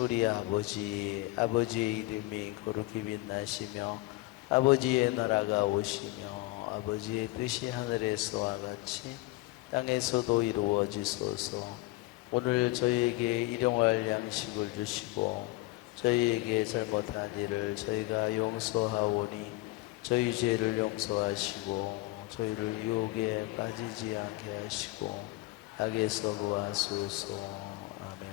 우리 아버지, 아버지의 이름이 거룩히 빛나시며 아버지의 나라가 오시며 아버지의 뜻이 하늘에서와 같이 땅에서도 이루어지소서. 오늘 저희에게 일용할 양식을 주시고 저희에게 잘못한 일을 저희가 용서하오니 저희 죄를 용서하시고 저희를 유혹에 빠지지 않게 하시고 악에서 구하소서. 아멘.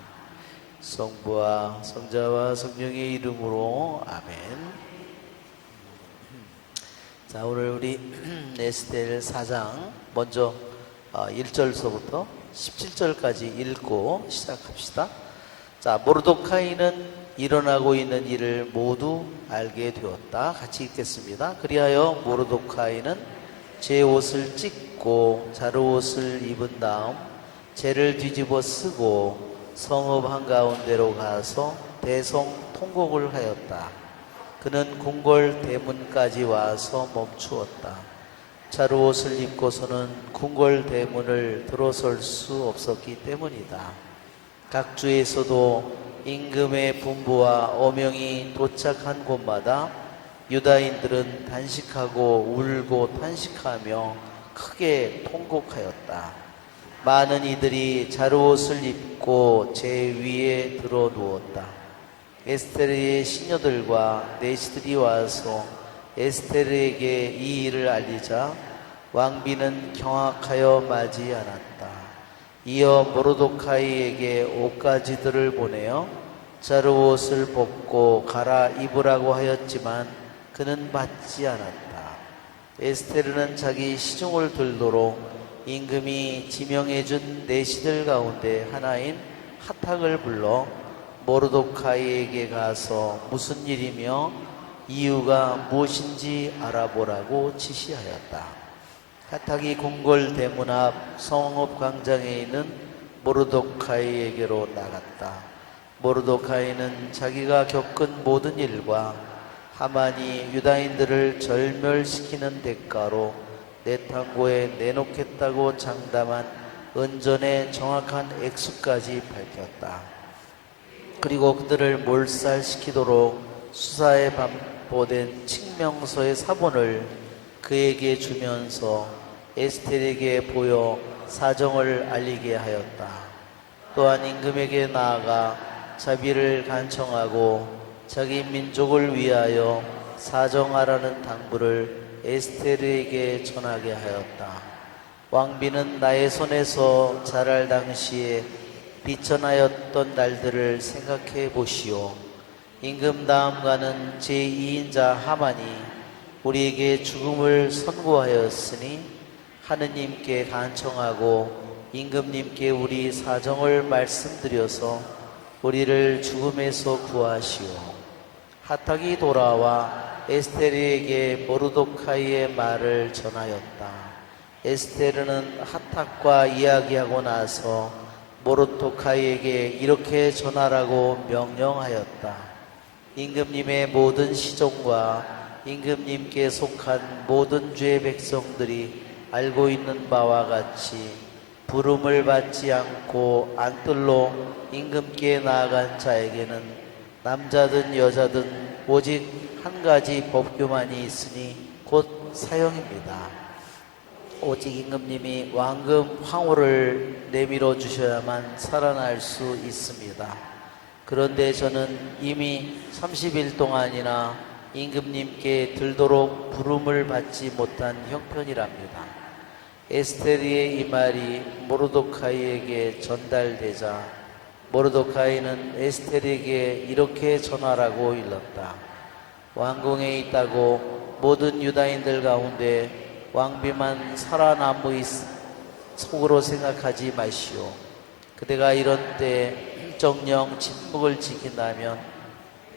성부와 성자와 성령의 이름으로 아멘. 자, 오늘 우리 에스겔 4장 먼저 1절서부터 17절까지 읽고 시작합시다. 자, 모르도카이는 일어나고 있는 일을 모두 알게 되었다. 같이 읽겠습니다. 그리하여 모르도카이는 제 옷을 찢고 자루옷을 입은 다음 재를 뒤집어 쓰고 성읍 한가운데로 가서 대성통곡을 하였다. 그는 궁궐 대문까지 와서 멈추었다. 자루옷을 입고서는 궁궐 대문을 들어설 수 없었기 때문이다. 각 주에서도 임금의 분부와 어명이 도착한 곳마다 유다인들은 단식하고 울고 탄식하며 크게 통곡하였다. 많은 이들이 자루옷을 입고 제 위에 들어 누웠다. 에스테르의 시녀들과 내시들이 와서 에스테르에게 이 일을 알리자 왕비는 경악하여 맞이 않았다. 이어 모르도카이에게 옷가지들을 보내어 자루옷을 벗고 갈아입으라고 하였지만 그는 받지 않았다. 에스테르는 자기 시중을 들도록 임금이 지명해준 내시들 가운데 하나인 하탁을 불러 모르도카이에게 가서 무슨 일이며 이유가 무엇인지 알아보라고 지시하였다. 하탁이 궁궐 대문 앞 성읍 광장에 있는 모르도카이에게로 나갔다. 모르도카이는 자기가 겪은 모든 일과 하만이 유다인들을 절멸시키는 대가로 내탕고에 내놓겠다고 장담한 은전의 정확한 액수까지 밝혔다. 그리고 그들을 몰살시키도록 수사에 반포된 칙명서의 사본을 그에게 주면서 에스텔에게 보여 사정을 알리게 하였다. 또한 임금에게 나아가 자비를 간청하고 자기 민족을 위하여 사정하라는 당부를 에스테르에게 전하게 하였다. 왕비는 나의 손에서 자랄 당시에 비천하였던 날들을 생각해 보시오. 임금 다음가는 제2인자 하만이 우리에게 죽음을 선고하였으니 하느님께 간청하고 임금님께 우리 사정을 말씀드려서 우리를 죽음에서 구하시오. 하탁이 돌아와 에스테르에게 모르도카이의 말을 전하였다. 에스테르는 하탁과 이야기하고 나서 모르도카이에게 이렇게 전하라고 명령하였다. 임금님의 모든 시종과 임금님께 속한 모든 죄 백성들이 알고 있는 바와 같이 부름을 받지 않고 안뜰로 임금께 나아간 자에게는 남자든 여자든 오직 한 가지 법규만이 있으니 곧 사형입니다. 오직 임금님이 왕금 황후를 내밀어 주셔야만 살아날 수 있습니다. 그런데 저는 이미 30일 동안이나 임금님께 들도록 부름을 받지 못한 형편이랍니다. 에스테르의 이 말이 모르도카이에게 전달되자 모르도카이는 에스테르에게 이렇게 전하라고 일렀다. 왕궁에 있다고 모든 유다인들 가운데 왕비만 살아남의 속으로 생각하지 마시오. 그대가 이런 때 정령 침묵을 지킨다면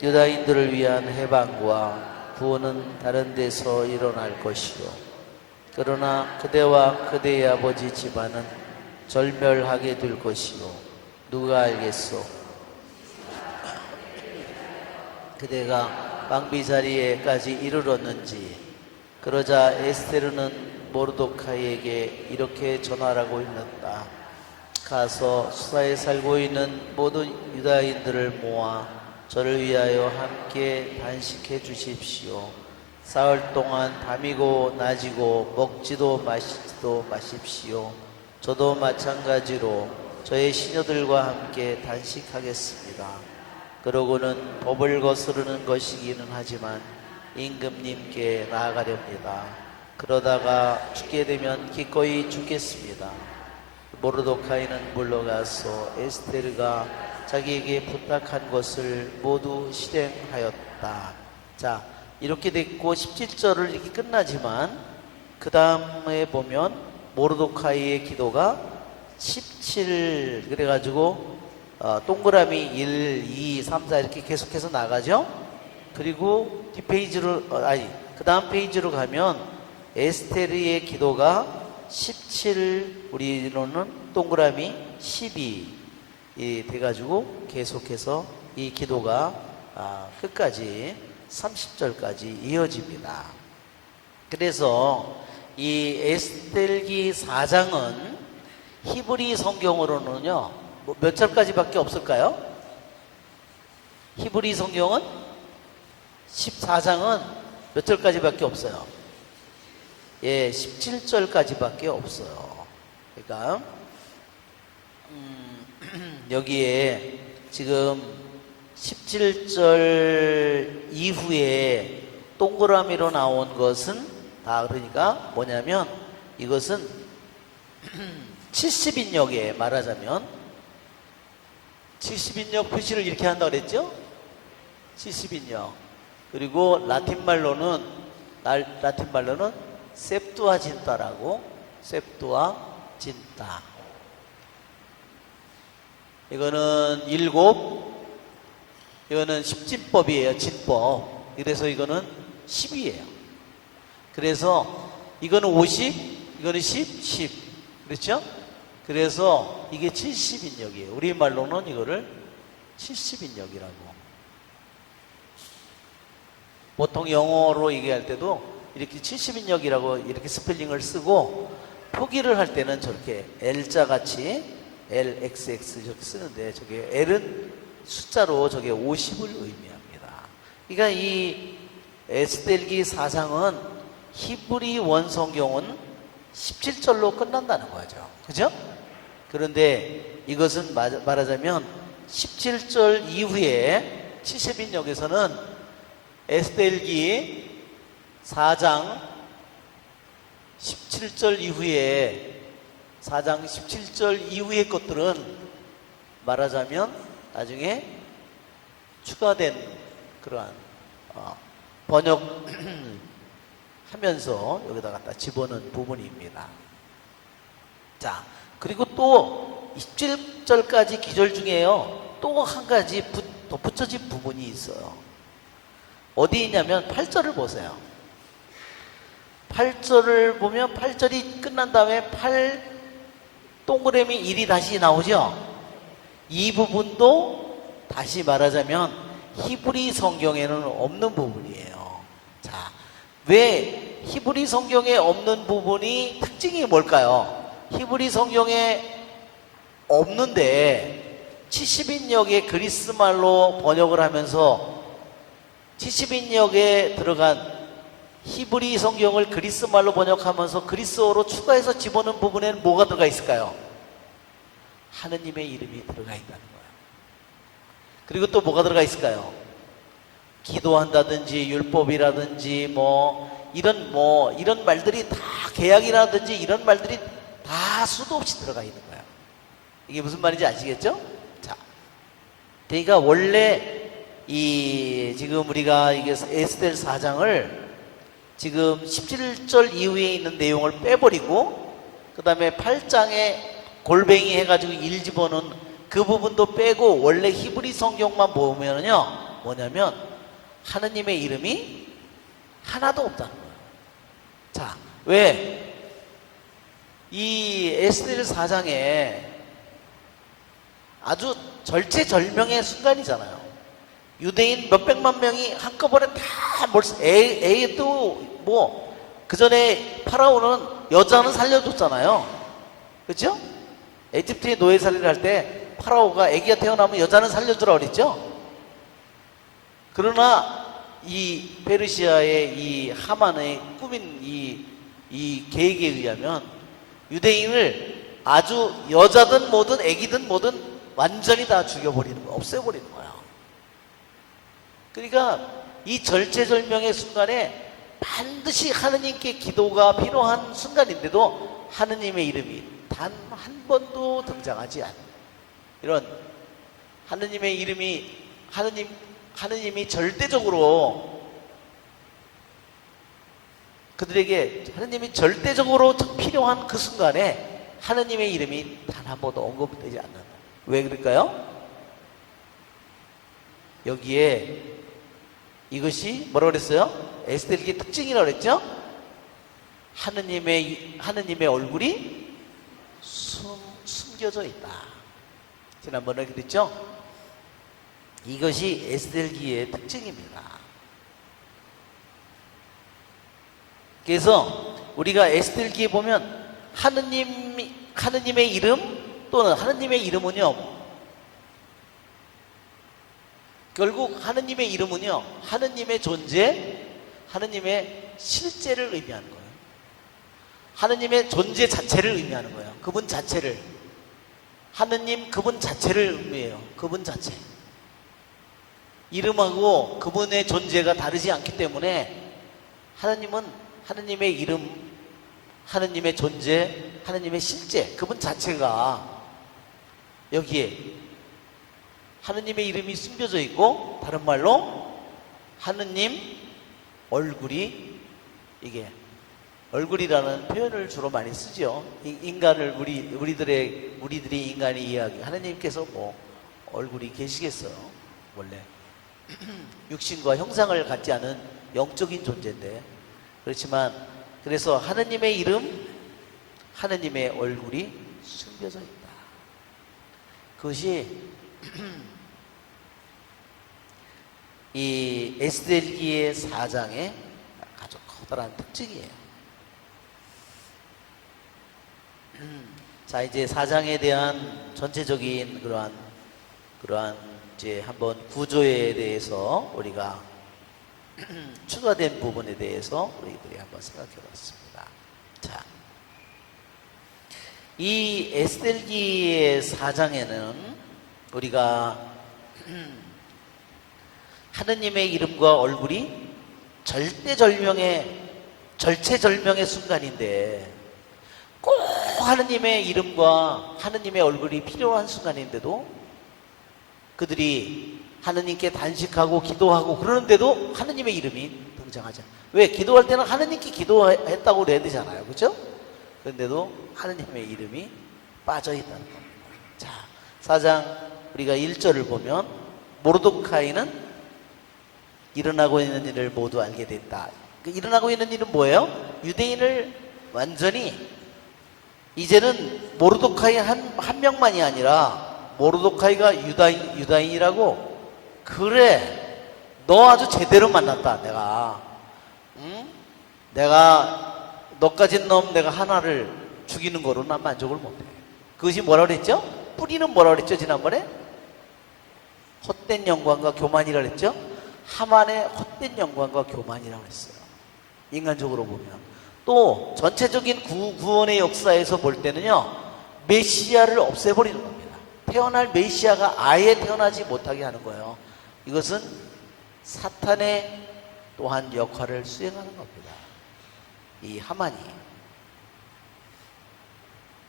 유다인들을 위한 해방과 구원은 다른 데서 일어날 것이요. 그러나 그대와 그대의 아버지 집안은 절멸하게 될 것이요. 누가 알겠소? 그대가 왕비 자리에까지 이르렀는지. 그러자 에스테르는 모르도카이에게 이렇게 전하라고 일렀다. 가서 수사에 살고 있는 모든 유다인들을 모아 저를 위하여 함께 단식해 주십시오. 사흘 동안 밤이고 낮이고 먹지도 마시지도 마십시오. 저도 마찬가지로 저의 시녀들과 함께 단식하겠습니다. 그러고는 법을 거스르는 것이기는 하지만 임금님께 나아가렵니다. 그러다가 죽게 되면 기꺼이 죽겠습니다. 모르도카이는 물러가서 에스테르가 자기에게 부탁한 것을 모두 실행하였다. 자, 이렇게 됐고 17절을 이렇게 끝나지만 그 다음에 보면 모르도카이의 기도가 17 그래가지고 동그라미 1, 2, 3, 4 이렇게 계속해서 나가죠. 그리고 뒷페이지로 그 다음 페이지로 가면 에스테르의 기도가 17 우리로는 동그라미 12 돼가지고 계속해서 이 기도가 끝까지 30절까지 이어집니다. 그래서 이 에스텔기 4장은 히브리 성경으로는요 몇 절까지밖에 없을까요? 히브리 성경은 14장은 몇 절까지밖에 없어요? 예, 17절까지밖에 없어요. 그러니까 여기에 지금 17절 이후에 동그라미로 나온 것은 다 그러니까 뭐냐면 이것은 70인역에 말하자면 70인역 표시를 이렇게 한다고 그랬죠? 70인역. 그리고 라틴말로는 셉투아진타라고 셉투아진타. 이거는 7, 이거는 10진법이에요. 진법. 그래서 이거는 10이에요. 그래서 이거는 50, 이거는 10. 그렇죠? 그래서 이게 70인역이에요. 우리말로는 이거를 70인역이라고. 보통 영어로 얘기할 때도 이렇게 70인역이라고 이렇게 스펠링을 쓰고 표기를 할 때는 저렇게 L자 같이 LXX 이렇게 쓰는데 저게 L은 숫자로 저게 50을 의미합니다. 그러니까 이 에스텔기 4장은 히브리 원성경은 17절로 끝난다는 거죠. 그죠? 그런데 이것은 말하자면 17절 이후에 70인역에서는 에스텔기 4장 17절 이후에 4장 17절 이후의 것들은 말하자면 나중에 추가된 그러한 번역하면서 여기다 갖다 집어넣은 부분입니다. 자, 그리고 또 17절까지 기절 중에요. 또 한 가지 덧붙여진 부분이 있어요. 어디 있냐면 8절을 보세요. 8절을 보면 8절이 끝난 다음에 8 동그라미 1이 다시 나오죠. 이 부분도 다시 말하자면 히브리 성경에는 없는 부분이에요. 자, 왜 히브리 성경에 없는 부분이 특징이 뭘까요? 히브리 성경에 없는데 70인역의 그리스말로 번역을 하면서 70인역에 들어간 히브리 성경을 그리스말로 번역하면서 그리스어로 추가해서 집어넣은 부분에는 뭐가 들어가 있을까요? 하느님의 이름이 들어가 있다는 거예요. 그리고 또 뭐가 들어가 있을까요? 기도한다든지 율법이라든지 이런 말들이 다 계약이라든지 이런 말들이 다 수도 없이 들어가 있는 거예요. 이게 무슨 말인지 아시겠죠? 자, 그러니까 원래 지금 우리가 이게 에스겔 4장을 지금 17절 이후에 있는 내용을 빼버리고 그 다음에 8장에 골뱅이 해가지고 1 집어넣은 그 부분도 빼고 원래 히브리 성경만 보면은요 뭐냐면 하느님의 이름이 하나도 없다는 거예요. 자, 왜? 이 에스겔 4장에 아주 절체절명의 순간이잖아요. 유대인 몇백만 명이 한꺼번에 다 애도 그 전에 파라오는 여자는 살려줬잖아요. 그렇죠? 에집트의 노예살이를 할 때 파라오가 아기가 태어나면 여자는 살려주라 그랬죠. 그러나 이 페르시아의 이 하만의 꾸민 이 계획에 의하면 유대인을 아주 여자든 뭐든 아기든 뭐든 완전히 다 죽여버리는 거야. 없애버리는 거야. 그러니까 이 절체절명의 순간에 반드시 하느님께 기도가 필요한 순간인데도 하느님의 이름이 단 한 번도 등장하지 않는 이런 하느님의 이름이 하느님이 절대적으로 그들에게 하느님이 절대적으로 필요한 그 순간에 하느님의 이름이 단 한 번도 언급되지 않는 거예요. 왜 그럴까요? 여기에 이것이 뭐라고 그랬어요? 에스겔의 특징이라고 그랬죠? 하느님의 얼굴이 숨겨져 있다. 지난번에 그랬죠? 이것이 에스겔기의 특징입니다. 그래서 우리가 에스겔기에 보면 하느님의 이름 또는 하느님의 이름은요, 결국 하느님의 이름은요, 하느님의 존재, 하느님의 실제를 의미하는 거예요. 하느님의 존재 자체를 의미하는 거예요. 그분 자체를. 하느님 그분 자체를 의미해요. 그분 자체. 이름하고 그분의 존재가 다르지 않기 때문에 하느님은 하느님의 이름, 하느님의 존재, 하느님의 실제, 그분 자체가 여기에 하느님의 이름이 숨겨져 있고, 다른 말로 하느님 얼굴이, 이게 얼굴이라는 표현을 주로 많이 쓰죠. 인간을 우리들이 인간이 이야기, 하느님께서 뭐 얼굴이 계시겠어요? 원래 육신과 형상을 갖지 않은 영적인 존재인데, 그렇지만 그래서 하느님의 이름, 하느님의 얼굴이 숨겨져 있다. 그것이 이 에스겔기의 4장의 아주 커다란 특징이에요. 자, 이제 4장에 대한 전체적인 그러한 이제 한번 구조에 대해서 우리가 추가된 부분에 대해서 우리들이 한번 생각해 봤습니다. 자, 이 에스겔기의 4장에는 우리가 하느님의 이름과 얼굴이 절체절명의 순간인데, 꼭 하느님의 이름과 하느님의 얼굴이 필요한 순간인데도 그들이 하느님께 단식하고 기도하고 그러는데도 하느님의 이름이 등장하지 않아요. 왜? 기도할 때는 하느님께 기도했다고 그래야 되잖아요. 그렇죠? 그런데도 하느님의 이름이 빠져 있다는 겁니다. 자, 4장 우리가 1절을 보면 모르드카이는 일어나고 있는 일을 모두 알게 됐다. 일어나고 있는 일은 뭐예요? 유대인을 완전히 이제는 모르드카이 한 명만이 아니라 모르드카이가 유다인이라고, 그래 너 아주 제대로 만났다. 내가 너까진 놈 내가 하나를 죽이는 거로 난 만족을 못해. 그것이 뭐라 그랬죠? 뿌리는 뭐라 그랬죠? 지난번에 헛된 영광과 교만이라 그랬죠? 하만의 헛된 영광과 교만이라고 했어요. 인간적으로 보면. 또 전체적인 구원의 역사에서 볼 때는요, 메시아를 없애버리는 겁니다. 태어날 메시아가 아예 태어나지 못하게 하는 거예요. 이것은 사탄의 또한 역할을 수행하는 겁니다. 이 하만이.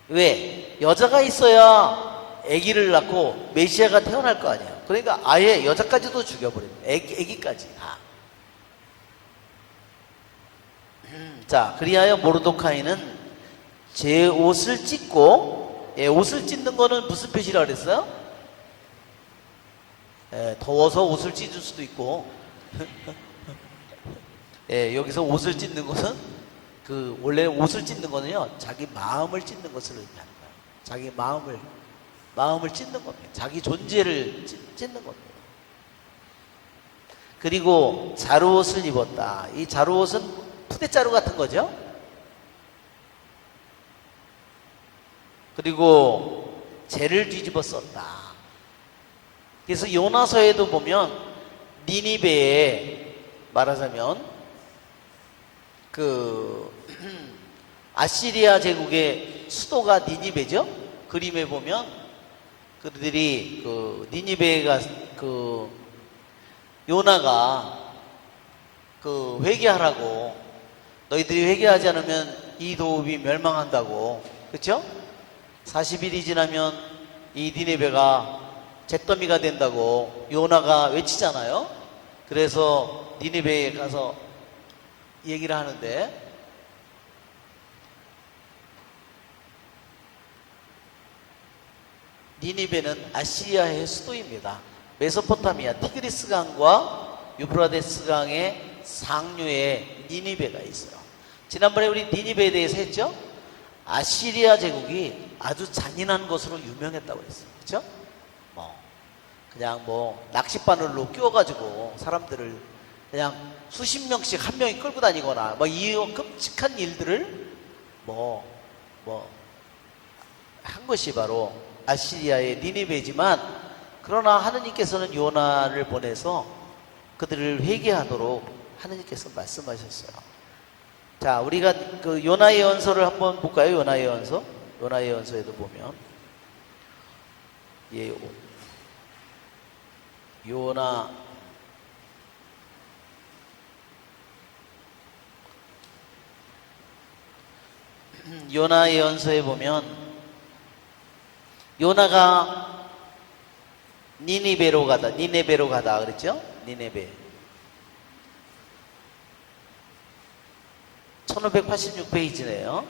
왜? 여자가 있어야 아기를 낳고 메시아가 태어날 거 아니에요. 그러니까 아예 여자까지도 죽여버려요. 아기까지 다. 자, 그리하여 모르드카이는 제 옷을 찢고, 옷을 찢는 거는 무슨 표시라고 그랬어요? 더워서 옷을 찢을 수도 있고, 여기서 옷을 찢는 것은 원래 옷을 찢는 거는요, 자기 마음을 찢는 것을 의미하는 거예요. 자기 마음을 찢는 겁니다. 자기 존재를 찢는 겁니다. 그리고 자루옷을 입었다. 이 자루옷은 푸대자루 같은 거죠. 그리고 죄를 뒤집어 썼다. 그래서 요나서에도 보면 니니베에 말하자면 그 아시리아 제국의 수도가 니니베죠. 그림에 보면 그들이 그 니니베가 그 요나가 그 회개하라고, 너희들이 회개하지 않으면 이 도읍이 멸망한다고, 그렇죠? 40일이 지나면 이 니네베가 잿더미가 된다고 요나가 외치잖아요. 그래서 니네베에 가서 얘기를 하는데, 니니베는 아시리아의 수도입니다. 메소포타미아 티그리스 강과 유프라데스 강의 상류에 니니베가 있어요. 지난번에 우리 니니베에 대해서 했죠? 아시리아 제국이 아주 잔인한 것으로 유명했다고 했어요. 그렇죠? 그냥 낚싯바늘로 끼워가지고 사람들을 그냥 수십 명씩 한 명이 끌고 다니거나 이 끔찍한 일들을 한 것이 바로 아시리아의 니니베지만, 그러나 하느님께서는 요나를 보내서 그들을 회개하도록 하느님께서 말씀하셨어요. 자, 우리가 그 요나의 연서를 한번 볼까요? 요나의 연서. 요나의 연서에도 보면 요나의 연서에 보면 요나가 니니베로 가다 그랬죠? 니네베 1586페이지네요.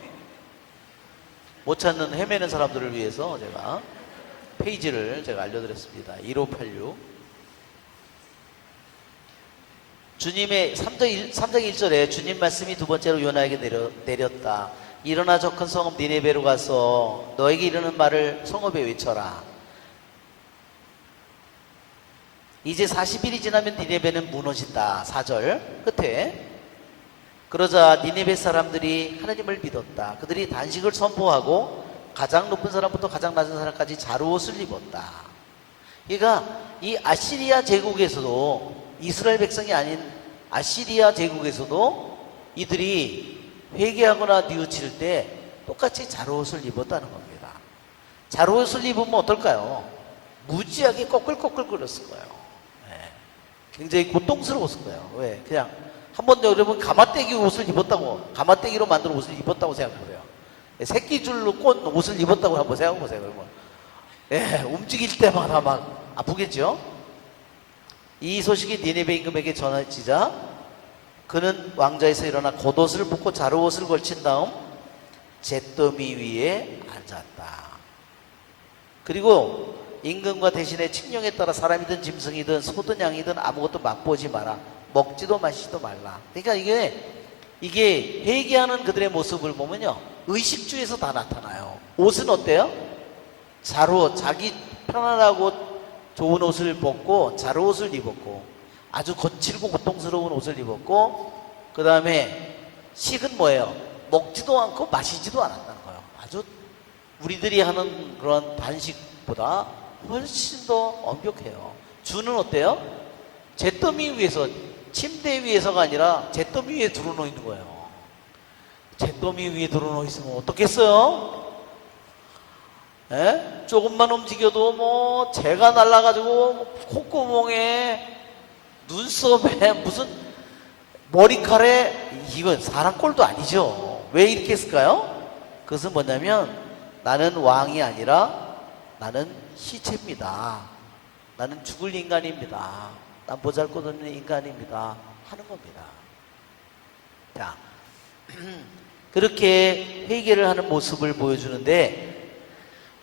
못 찾는 헤매는 사람들을 위해서 제가 페이지를 알려드렸습니다. 1586. 주님의 3장 1절에 주님 말씀이 두 번째로 요나에게 내렸다. 일어나 저 큰 성읍 니네베로 가서 너에게 이르는 말을 성읍에 외쳐라. 이제 40일이 지나면 니네베는 무너진다. 4절 끝에. 그러자 니네베 사람들이 하나님을 믿었다. 그들이 단식을 선포하고 가장 높은 사람부터 가장 낮은 사람까지 자루옷을 입었다. 그러니까 이 아시리아 제국에서도, 이스라엘 백성이 아닌 아시리아 제국에서도 이들이 회개하거나 뉘우칠 때 똑같이 자루옷을 입었다는 겁니다. 자루옷을 입으면 어떨까요? 무지하게 꺼끌꺼끌거렸을 거예요. 굉장히 고통스러웠을 거예요. 왜? 그냥 한번 여러분 가마떼기 옷을 입었다고, 가마떼기로 만든 옷을 입었다고 생각해보세요. 새끼줄로 꼰 옷을 입었다고 한번 생각해보세요. 그러면 움직일 때마다 막 아프겠죠? 이 소식이 니네베 임금에게 전해지자 그는 왕좌에서 일어나 겉옷을 벗고 자루옷을 걸친 다음 잿더미 위에 앉았다. 그리고 임금과 대신에 칙령에 따라 사람이든 짐승이든 소든 양이든 아무것도 맛보지 마라. 먹지도 마시지도 말라. 그러니까 이게 회개하는 그들의 모습을 보면요, 의식주에서 다 나타나요. 옷은 어때요? 자루옷, 자기 편안하고 좋은 옷을 벗고 자루옷을 입었고, 아주 거칠고 고통스러운 옷을 입었고, 그 다음에 식은 뭐예요? 먹지도 않고 마시지도 않았다는 거예요. 아주 우리들이 하는 그런 단식보다 훨씬 더 엄격해요. 주는 어때요? 잿더미 위에서, 침대 위에서가 아니라 잿더미 위에 들어놓여 있는 거예요. 잿더미 위에 들어놓여 있으면 어떻겠어요? 조금만 움직여도 재가 날라가지고 콧구멍에, 눈썹에, 무슨 머리칼에, 이건 사람 꼴도 아니죠. 왜 이렇게 했을까요? 그것은 뭐냐면 나는 왕이 아니라 나는 시체입니다. 나는 죽을 인간입니다. 난 보잘것없는 인간입니다. 하는 겁니다. 자, 그렇게 회개를 하는 모습을 보여주는데,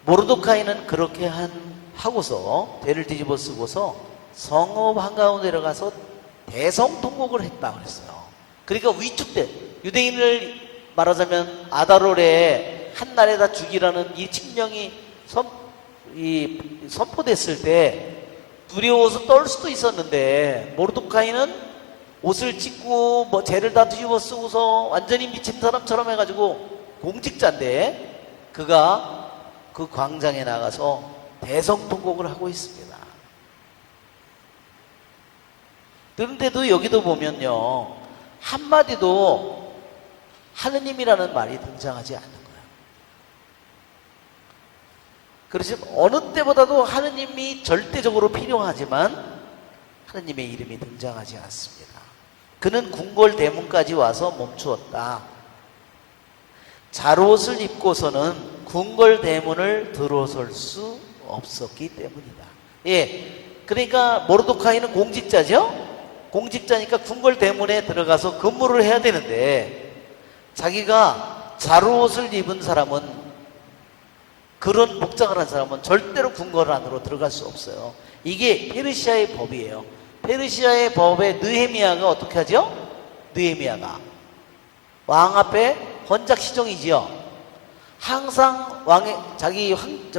모르드카이는 그렇게 하고서 죄를 뒤집어 쓰고서 성읍 한가운데 내려가서 대성통곡을 했다 그랬어요. 그러니까 위축돼, 유대인을 말하자면 아다롤에 한 날에다 죽이라는 이 칙령이 선포됐을 때 두려워서 떨 수도 있었는데, 모르드카이는 옷을 찢고 죄를 다 뒤집어 쓰고서 완전히 미친 사람처럼 해가지고 공직자인데, 그가 그 광장에 나가서 대성통곡을 하고 있습니다. 그런데도 여기도 보면요, 한마디도 하느님이라는 말이 등장하지 않는 거예요. 그래서 어느 때보다도 하느님이 절대적으로 필요하지만 하느님의 이름이 등장하지 않습니다. 그는 궁궐 대문까지 와서 멈추었다. 잘옷을 입고서는 궁궐 대문을 들어설 수 없었기 때문이다. 예, 그러니까 모르드카이는 공직자죠? 공직자니까 궁궐 대문에 들어가서 근무를 해야 되는데 자기가 잘옷을 입은 사람은, 그런 복장을 한 사람은 절대로 궁궐 안으로 들어갈 수 없어요. 이게 페르시아의 법이에요. 페르시아의 법에 느헤미야가 어떻게 하죠? 느헤미야가 왕 앞에 헌작시종이지요. 항상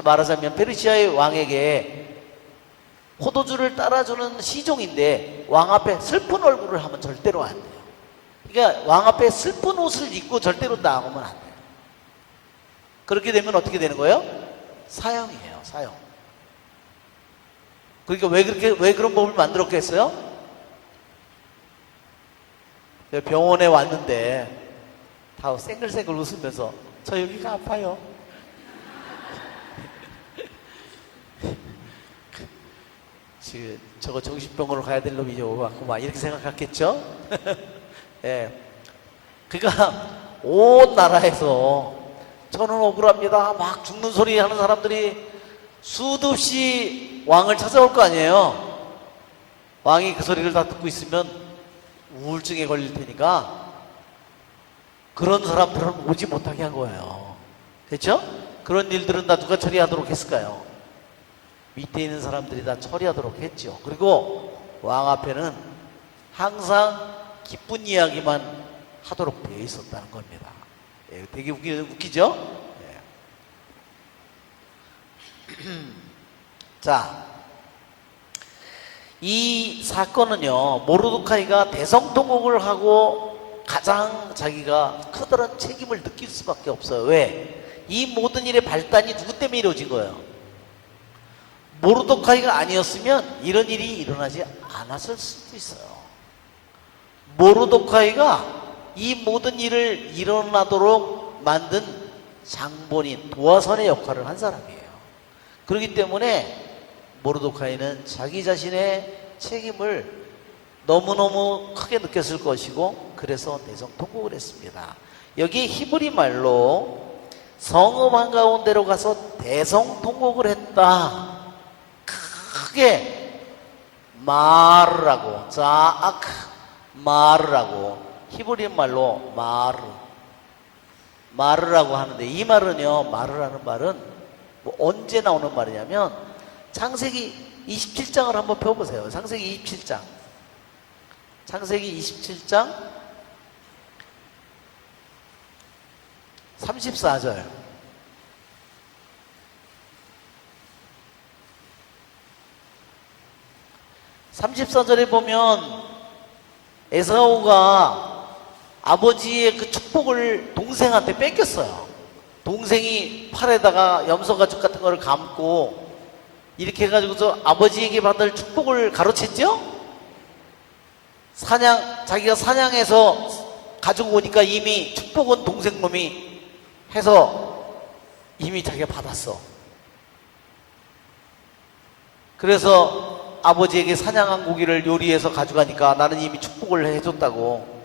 말하자면 페르시아의 왕에게 포도주를 따라주는 시종인데 왕 앞에 슬픈 얼굴을 하면 절대로 안 돼요. 그러니까 왕 앞에 슬픈 옷을 입고 절대로 나오면 안 돼요. 그렇게 되면 어떻게 되는 거예요? 사형이에요, 사형. 그러니까 왜 그런 법을 만들었겠어요? 병원에 왔는데 다 생글생글 웃으면서 저 여기가 아파요. 지금 저거 정신병원으로 가야 될 놈이죠. 막 이렇게 생각했겠죠? 예. 그러니까 온 나라에서 저는 억울합니다, 막 죽는 소리 하는 사람들이 수도 없이 왕을 찾아올 거 아니에요. 왕이 그 소리를 다 듣고 있으면 우울증에 걸릴 테니까 그런 사람들은 오지 못하게 한 거예요. 그렇죠? 그런 일들은 다 누가 처리하도록 했을까요? 밑에 있는 사람들이 다 처리하도록 했죠. 그리고 왕 앞에는 항상 기쁜 이야기만 하도록 되어 있었다는 겁니다. 예, 되게 웃기죠? 예. 자, 이 사건은요, 모르드카이가 대성통곡을 하고 가장 자기가 커다란 책임을 느낄 수밖에 없어요. 왜? 이 모든 일의 발단이 누구 때문에 이루어진 거예요? 모르드카이가 아니었으면 이런 일이 일어나지 않았을 수도 있어요. 모르드카이가 이 모든 일을 일어나도록 만든 장본인, 도화선의 역할을 한 사람이에요. 그렇기 때문에 모르드카이는 자기 자신의 책임을 너무너무 크게 느꼈을 것이고, 그래서 대성통곡을 했습니다. 여기 히브리 말로 성읍 한가운데로 가서 대성통곡을 했다, 크게 말을 하고, 자악 말을 하고, 히브리 말로 말을 하고 하는데, 이 말은요, 말을 하는 말은 뭐 언제 나오는 말이냐면 창세기 27장을 한번 펴보세요. 창세기 27장. 창세기 27장 34절. (34절에) 보면 에사우가 아버지의 그 축복을 동생한테 뺏겼어요. 동생이 팔에다가 염소 가죽 같은 거를 감고 이렇게 해가지고서 아버지에게 받을 축복을 가로챘죠? 자기가 사냥해서 가지고 오니까 이미 축복은 동생 놈이 해서 이미 자기가 받았어. 그래서 아버지에게 사냥한 고기를 요리해서 가져가니까 나는 이미 축복을 해줬다고.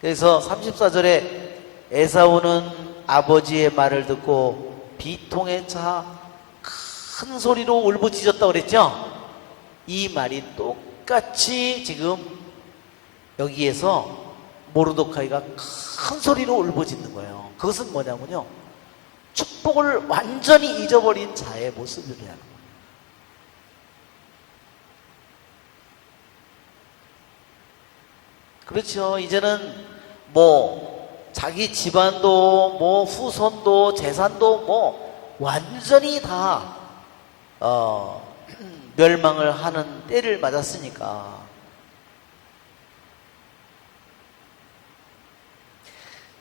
그래서 34절에 에사우는 아버지의 말을 듣고 비통에 차 큰 소리로 울부짖었다고 그랬죠? 이 말이 똑같이 지금 여기에서 모르드카이가 큰 소리로 울부짖는 거예요. 그것은 뭐냐면요, 축복을 완전히 잊어버린 자의 모습이라는 거예요. 그렇죠. 이제는 뭐 자기 집안도 뭐 후손도 재산도 뭐 완전히 다 멸망을 하는 때를 맞았으니까.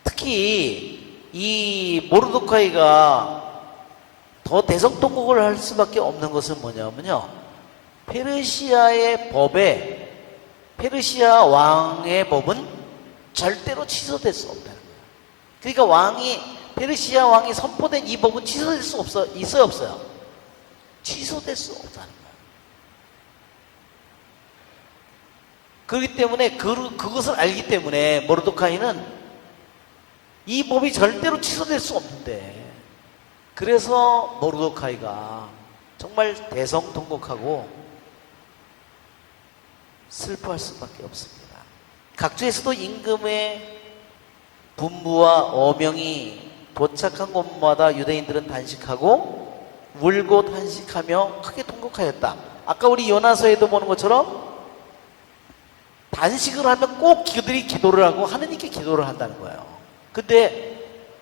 특히 이 모르드카이가 더 대성통곡을 할 수밖에 없는 것은 뭐냐면요. 페르시아의 법에, 페르시아 왕의 법은 절대로 취소될 수 없다는 거예요. 그러니까 페르시아 왕이 선포된 이 법은 취소될 수 있어요, 없어요? 취소될 수 없다는 거예요. 그렇기 때문에 그것을 알기 때문에 모르드카이는 이 법이 절대로 취소될 수 없는데, 그래서 모르드카이가 정말 대성통곡하고 슬퍼할 수밖에 없습니다. 각주에서도 임금의 분부와 어명이 도착한 곳마다 유대인들은 단식하고 울고 탄식하며 크게 통곡하였다. 아까 우리 요나서에도 보는 것처럼 단식을 하면 꼭 그들이 기도를 하고 하느님께 기도를 한다는 거예요. 근데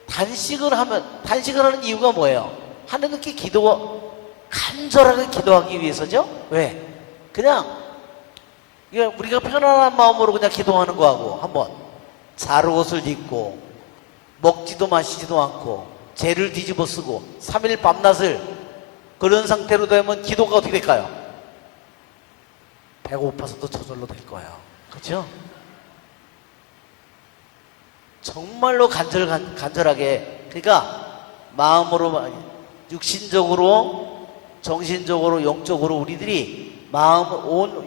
단식을 하는 이유가 뭐예요? 하느님께 간절하게 기도하기 위해서죠? 왜? 그냥 우리가 편안한 마음으로 그냥 기도하는 거하고 한번 자루옷을 입고 먹지도 마시지도 않고 죄를 뒤집어 쓰고 3일 밤낮을 그런 상태로 되면 기도가 어떻게 될까요? 배고파서도 저절로 될 거예요. 그렇죠? 정말로 간절하게, 그러니까 마음으로, 육신적으로, 정신적으로, 영적으로 우리들이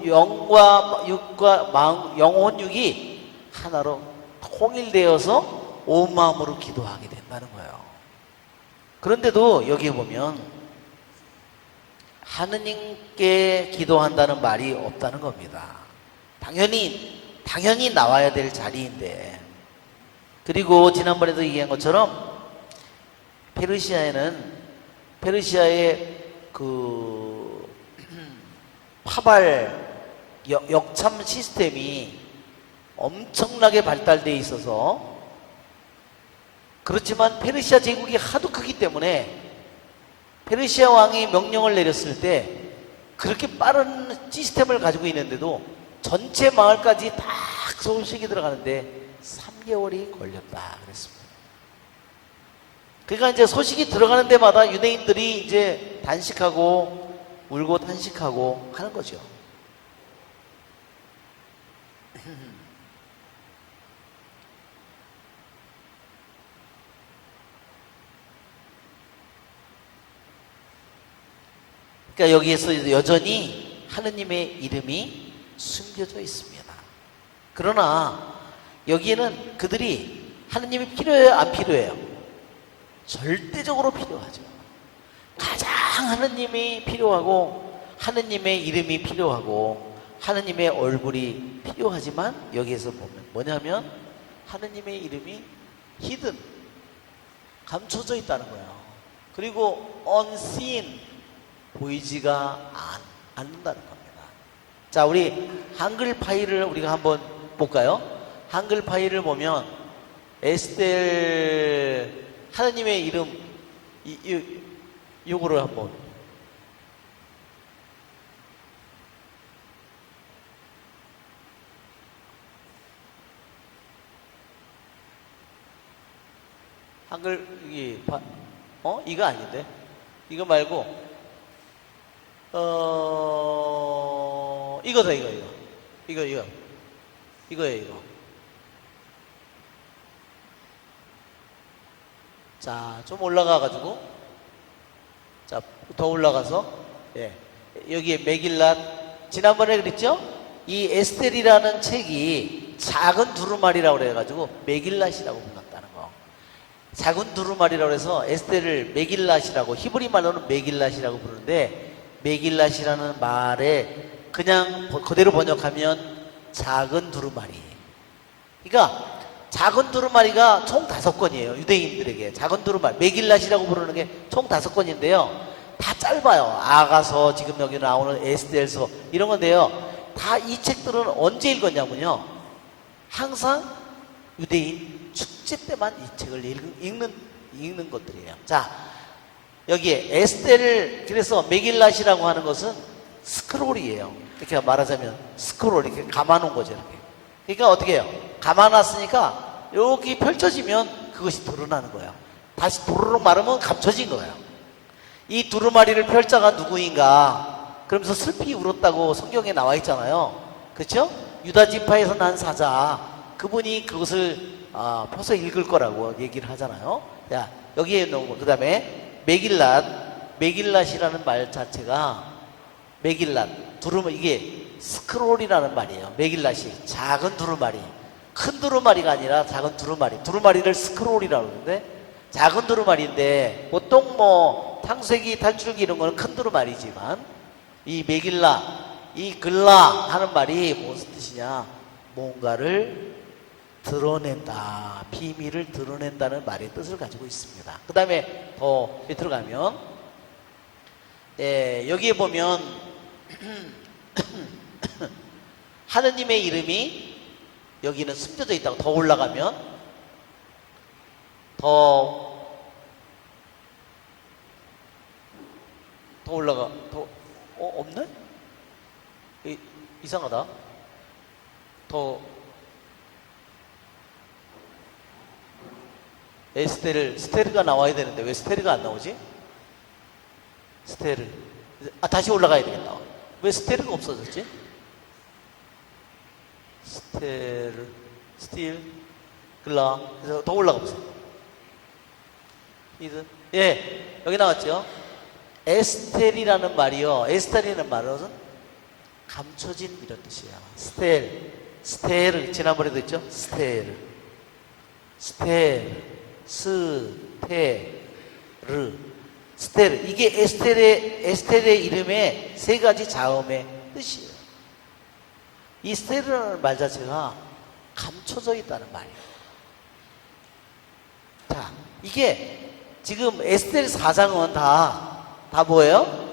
영과 육과 마음, 영혼 육이 하나로 통일되어서 온 마음으로 기도하게 된다는 거예요. 그런데도 여기 보면 하느님께 기도한다는 말이 없다는 겁니다. 당연히 나와야 될 자리인데, 그리고 지난번에도 얘기한 것처럼 페르시아의 그 파발 역참 시스템이 엄청나게 발달되어 있어서, 그렇지만 페르시아 제국이 하도 크기 때문에 페르시아 왕이 명령을 내렸을 때 그렇게 빠른 시스템을 가지고 있는데도 전체 마을까지 다 소식이 들어가는데 3개월이 걸렸다 그랬습니다. 그러니까 이제 소식이 들어가는 데마다 유대인들이 이제 단식하고 울고 탄식하고 하는 거죠. 그러니까 여기에서 여전히 하느님의 이름이 숨겨져 있습니다. 그러나 여기에는 그들이 하느님이 필요해요, 안 필요해요? 절대적으로 필요하죠. 가장 하느님이 필요하고 하느님의 이름이 필요하고 하느님의 얼굴이 필요하지만, 여기에서 보면 뭐냐면 하느님의 이름이 히든, 감춰져 있다는 거예요. 그리고 unseen, 보이지가 않는다는 겁니다. 자, 우리 한글 파일을 우리가 한번 볼까요? 한글 파일을 보면 에스텔 하느님의 이름 요거를 한번 한글 이거 아닌데, 이거 말고 이거다, 이거예요, 이거. 자, 좀 올라가가지고, 자, 더 올라가서, 예, 여기에 메길랏, 지난번에 그랬죠? 이 에스텔이라는 책이 작은 두루마리라고 그래가지고 메길랏이라고 불렀다는 거. 작은 두루마리라고 해서 에스텔을 메길랏이라고, 히브리 말로는 메길랏이라고 부르는데, 메길랏이라는 말에 그냥 그대로 번역하면 작은 두루마리. 그러니까 작은 두루마리가 총 5권이에요. 유대인들에게 작은 두루마리, 메길랏이라고 부르는 게 총 5권인데요. 다 짧아요. 아가서, 지금 여기 나오는 에스겔서 이런 건데요. 다 이 책들은 언제 읽었냐면요, 항상 유대인 축제 때만 이 책을 읽는 것들이에요. 자, 여기에 에스텔을, 그래서 메길랏이라고 하는 것은 스크롤이에요. 이렇게 말하자면 스크롤, 이렇게 감아놓은 거죠, 이렇게. 그러니까 어떻게 해요? 감아놨으니까 여기 펼쳐지면 그것이 드러나는 거예요. 다시 도로록 말하면 감춰진 거예요. 이 두루마리를 펼 자가 누구인가? 그러면서 슬피 울었다고 성경에 나와 있잖아요. 그렇죠? 유다 지파에서 난 사자, 그분이 그것을 펴서 읽을 거라고 얘기를 하잖아요. 자, 여기에 놓은 그 다음에 메길랏이라는 말 자체가 이게 스크롤이라는 말이에요. 메길랏이 작은 두루마리, 큰 두루마리가 아니라 작은 두루마리를 스크롤이라고 그러는데, 작은 두루마리인데 보통 뭐 탕수육이, 탈출기 이런 거는 큰 두루마리지만, 이 이 글라 하는 말이 무슨 뜻이냐? 뭔가를 드러낸다, 비밀을 드러낸다는 말의 뜻을 가지고 있습니다. 그 다음에 더 밑으로 가면, 여기에 보면 하느님의 이름이 여기는 숨겨져 있다고. 더 올라가면 더 올라가. 없네? 이상하다. 스테르가 나와야 되는데 왜 스테르가 안 나오지? 스테르. 다시 올라가야 되겠다. 왜 스테르가 없어졌지? 스틸, 글라. 그래서 더 올라가 보세요. 여기 나왔죠? 에스텔이라는 말이요. 에스텔이라는 말은 감춰진 이런 뜻이야. 스테르. 지난번에도 했죠? 스테르. 스테르. 이게 에스텔의 이름의 세 가지 자음의 뜻이에요. 이 스테르라는 말 자체가 감춰져 있다는 말이에요. 자, 이게 지금 에스텔 4장은 다 뭐예요?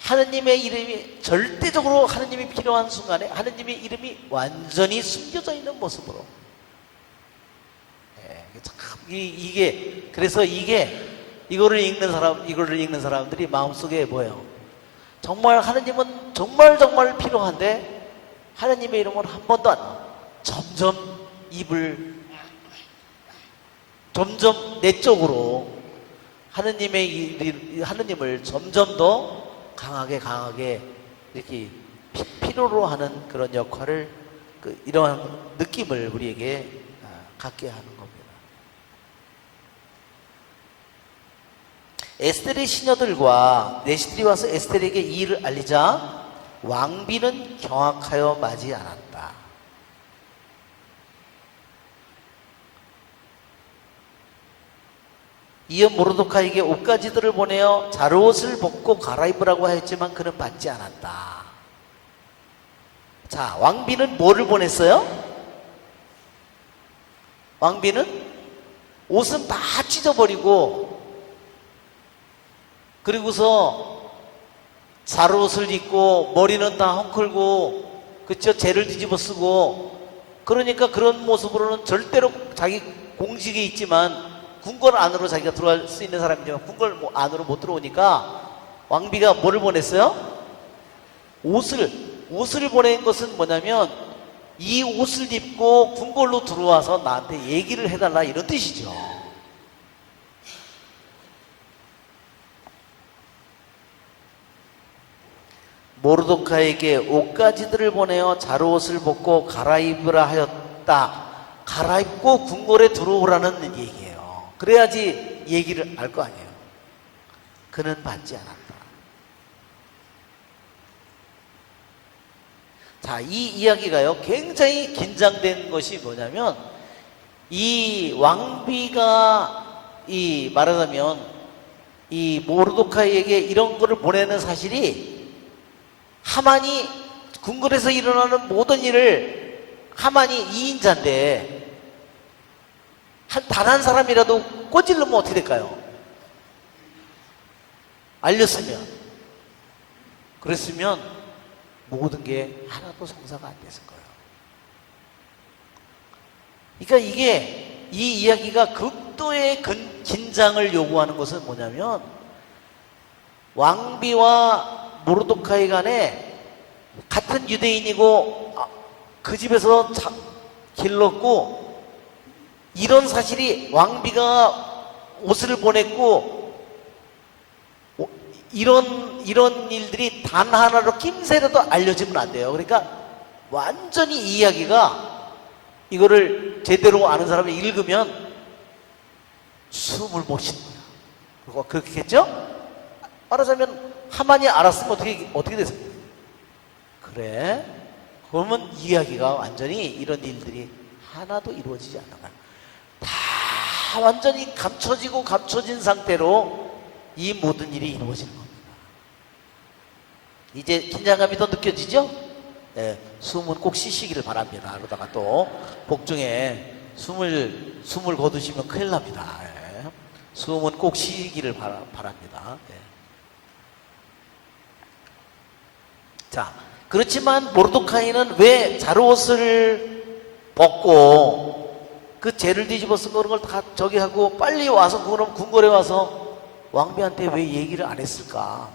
하느님의 이름이 절대적으로 하느님이 필요한 순간에 하느님의 이름이 완전히 숨겨져 있는 모습으로. 그래서 이거를 읽는 사람들이 마음속에 뭐예요? 정말 하느님은 정말 필요한데 하느님의 이름은 한 번도 안 나와. 점점 내적으로 하느님을 점점 더 강하게 이렇게 필요로 하는 그런 역할을, 이러한 느낌을 우리에게 갖게 하는 겁니다. 에스텔의 시녀들과 내시들이 와서 에스텔에게 이 일을 알리자 왕비는 경악하여 마지 않았다. 이어 모르도카에게 옷가지들을 보내어 자루옷을 벗고 갈아입으라고 하였지만 그는 받지 않았다. 자, 왕비는 뭐를 보냈어요? 왕비는 옷은 다 찢어버리고, 그리고서 자루옷을 입고 머리는 다 헝클고, 그쵸? 재를 뒤집어 쓰고, 그러니까 그런 모습으로는 절대로 자기 공직에 있지만 궁궐 안으로 자기가 들어갈 수 있는 사람이지만 궁궐 안으로 못 들어오니까 왕비가 뭐를 보냈어요? 옷을 보낸 것은 뭐냐면 이 옷을 입고 궁궐로 들어와서 나한테 얘기를 해달라, 이런 뜻이죠. 모르도카에게 옷가지들을 보내어 자루옷을 벗고 갈아입으라 하였다. 갈아입고 궁궐에 들어오라는 얘기예요. 그래야지 얘기를 알 거 아니에요. 그는 받지 않았다. 자, 이 이야기가요, 굉장히 긴장된 것이 뭐냐면, 이 왕비가 말하자면 이 모르도카이에게 이런 거를 보내는 사실이, 하만이 궁궐에서 일어나는 모든 일을, 하만이 2인자인데 단 한 사람이라도 꼬질르면 어떻게 될까요? 알렸으면, 그랬으면 모든 게 하나도 성사가 안 됐을 거예요. 그러니까 이 이야기가 극도의 긴장을 요구하는 것은 뭐냐면, 왕비와 모르도카이 간에 같은 유대인이고 그 집에서 길렀고, 이런 사실이 왕비가 옷을 보냈고 이런 일들이 단 하나로 낌새라도 알려지면 안 돼요. 그러니까 완전히 이 이야기가 이거를 제대로 아는 사람이 읽으면 숨을 못 쉬는 거야. 그리고 그렇겠죠? 말하자면 하만이 알았으면 어떻게 됐어요? 그래? 그러면 이야기가 완전히 이런 일들이 하나도 이루어지지 않는 거야. 다 완전히 감춰진 상태로 이 모든 일이 이루어지는 겁니다. 이제 긴장감이 더 느껴지죠? 예, 숨은 꼭 쉬시기를 바랍니다. 그러다가 또 복중에 숨을 거두시면 큰일 납니다. 예. 숨은 꼭 쉬기를 바랍니다. 예. 자, 그렇지만 모르드카이는 왜 자루옷을 벗고 그 죄를 뒤집어 쓴 그런 걸 다 저기 하고 빨리 와서 그럼 궁궐에 와서 왕비한테 왜 얘기를 안 했을까?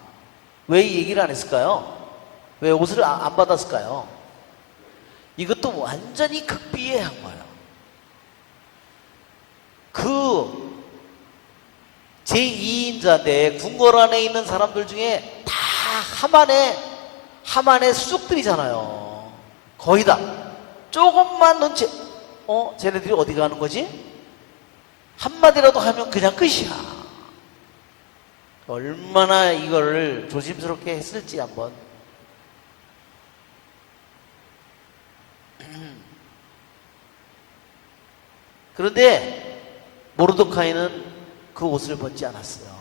왜 얘기를 안 했을까요? 왜 옷을 안 받았을까요? 이것도 완전히 극비에 한 거예요. 그 제2인자인데 궁궐 안에 있는 사람들 중에 다 하만의 수족들이잖아요. 거의 다. 조금만 눈치, 쟤네들이 어디 가는 거지? 한마디라도 하면 그냥 끝이야. 얼마나 이걸 조심스럽게 했을지 한번. 그런데 모르드카이는 그 옷을 벗지 않았어요.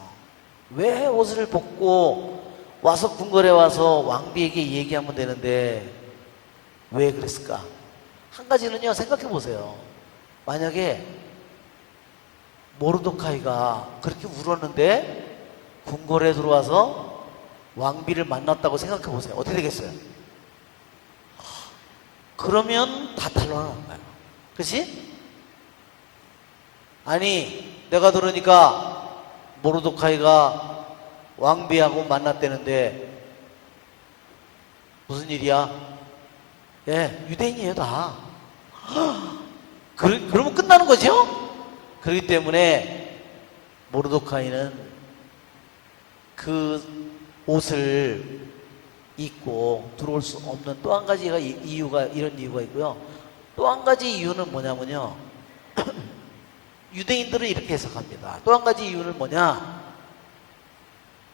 왜 옷을 벗고 와서 궁궐에 와서 왕비에게 얘기하면 되는데 왜 그랬을까? 한 가지는요, 생각해 보세요. 만약에 모르드카이가 그렇게 울었는데 궁궐에 들어와서 왕비를 만났다고 생각해 보세요. 어떻게 되겠어요? 그러면 다 탄로나는 거예요. 그렇지? 아니, 내가 들으니까 모르드카이가 왕비하고 만났다는데 무슨 일이야? 예, 유대인이에요 다. 그러면 끝나는 거죠? 그렇기 때문에 모르드카이는 그 옷을 입고 들어올 수 없는 또 한 가지가 이런 이유가 있고요. 또 한 가지 이유는 뭐냐면요. 유대인들은 이렇게 해석합니다. 또 한 가지 이유는 뭐냐?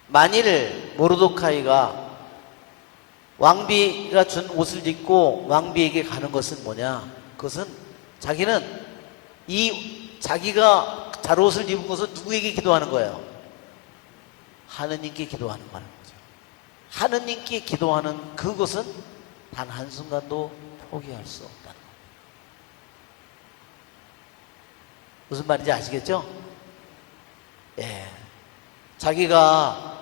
만일 모르드카이가 왕비가 준 옷을 입고 왕비에게 가는 것은 뭐냐? 그것은 자기는 자기가 자루옷을 입은 것은 누구에게 기도하는 거예요? 하느님께 기도하는 거라는 거죠. 하느님께 기도하는 그것은 단 한순간도 포기할 수 없다는 거예요. 무슨 말인지 아시겠죠? 예. 자기가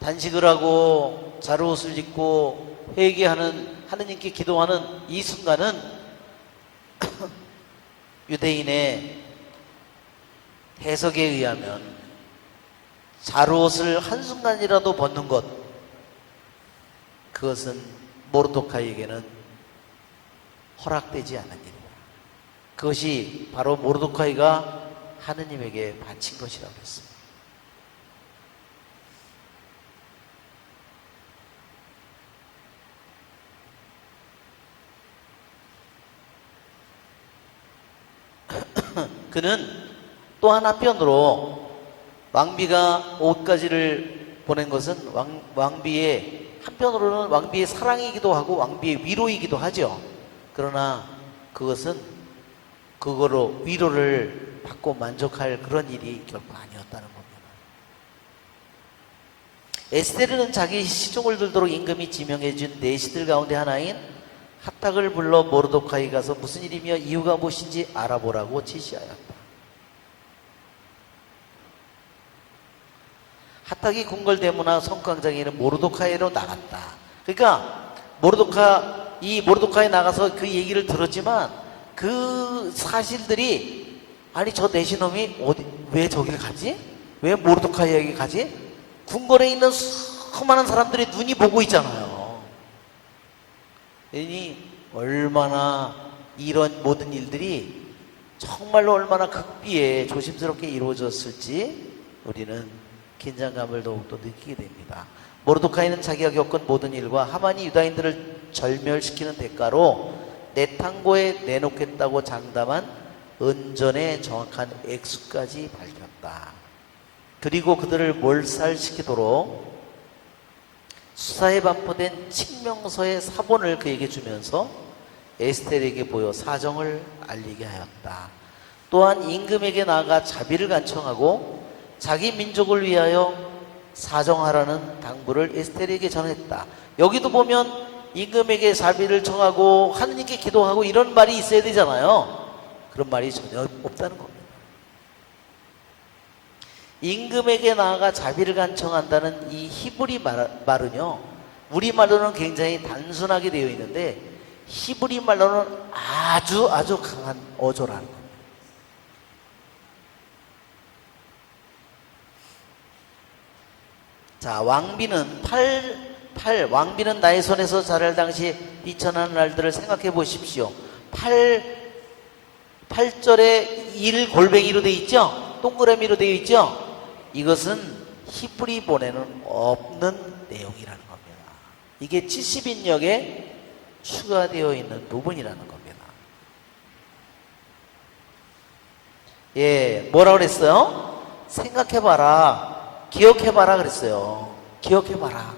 단식을 하고 자루옷을 입고 회개하는 하느님께 기도하는 이 순간은 유대인의 해석에 의하면 자루옷을 한순간이라도 벗는 것, 그것은 모르드카이에게는 허락되지 않는 일이다. 그것이 바로 모르드카이가 하느님에게 바친 것이라고 했습니다. 그는 또한 한편으로 왕비가 옷가지를 보낸 것은 한편으로는 왕비의 사랑이기도 하고 왕비의 위로이기도 하죠. 그러나 그것은 그거로 위로를 받고 만족할 그런 일이 결코 아니었다는 겁니다. 에스테르는 자기 시종을 들도록 임금이 지명해준 내시들 가운데 하나인 하탁을 불러 모르드카이 가서 무슨 일이며 이유가 무엇인지 알아보라고 지시하였다. 하탁이 궁궐 대문화 성광장에는 모르드카이로 나갔다. 그러니까 모르드카이 나가서 그 얘기를 들었지만 그 사실들이 아니 저 내시놈이 왜 저길 가지? 왜 모르드카이에게 가지? 궁궐에 있는 수많은 사람들이 눈이 보고 있잖아요. 그러니 얼마나 이런 모든 일들이 정말로 얼마나 극비에 조심스럽게 이루어졌을지 우리는 긴장감을 더욱더 느끼게 됩니다. 모르드카이는 자기가 겪은 모든 일과 하만이 유다인들을 절멸시키는 대가로 내탕고에 내놓겠다고 장담한 은전의 정확한 액수까지 밝혔다. 그리고 그들을 몰살시키도록 수사에 반포된 칙명서의 사본을 그에게 주면서 에스텔에게 보여 사정을 알리게 하였다. 또한 임금에게 나아가 자비를 간청하고 자기 민족을 위하여 사정하라는 당부를 에스텔에게 전했다. 여기도 보면 임금에게 자비를 청하고 하느님께 기도하고 이런 말이 있어야 되잖아요. 그런 말이 전혀 없다는 겁니다. 임금에게 나아가 자비를 간청한다는 이 히브리 말은요, 우리말로는 굉장히 단순하게 되어 있는데 히브리 말로는 아주 강한 어조라는 겁니다. 자, 왕비는 나의 손에서 자랄 당시 비천하는 날들을 생각해 보십시오. 8절에 1 골뱅이로 되어 있죠? 동그라미로 되어 있죠? 이것은 히브리본에는 없는 내용이라는 겁니다. 이게 70인역에 추가되어 있는 부분이라는 겁니다. 예, 뭐라 그랬어요? 생각해봐라. 기억해봐라 그랬어요. 기억해봐라.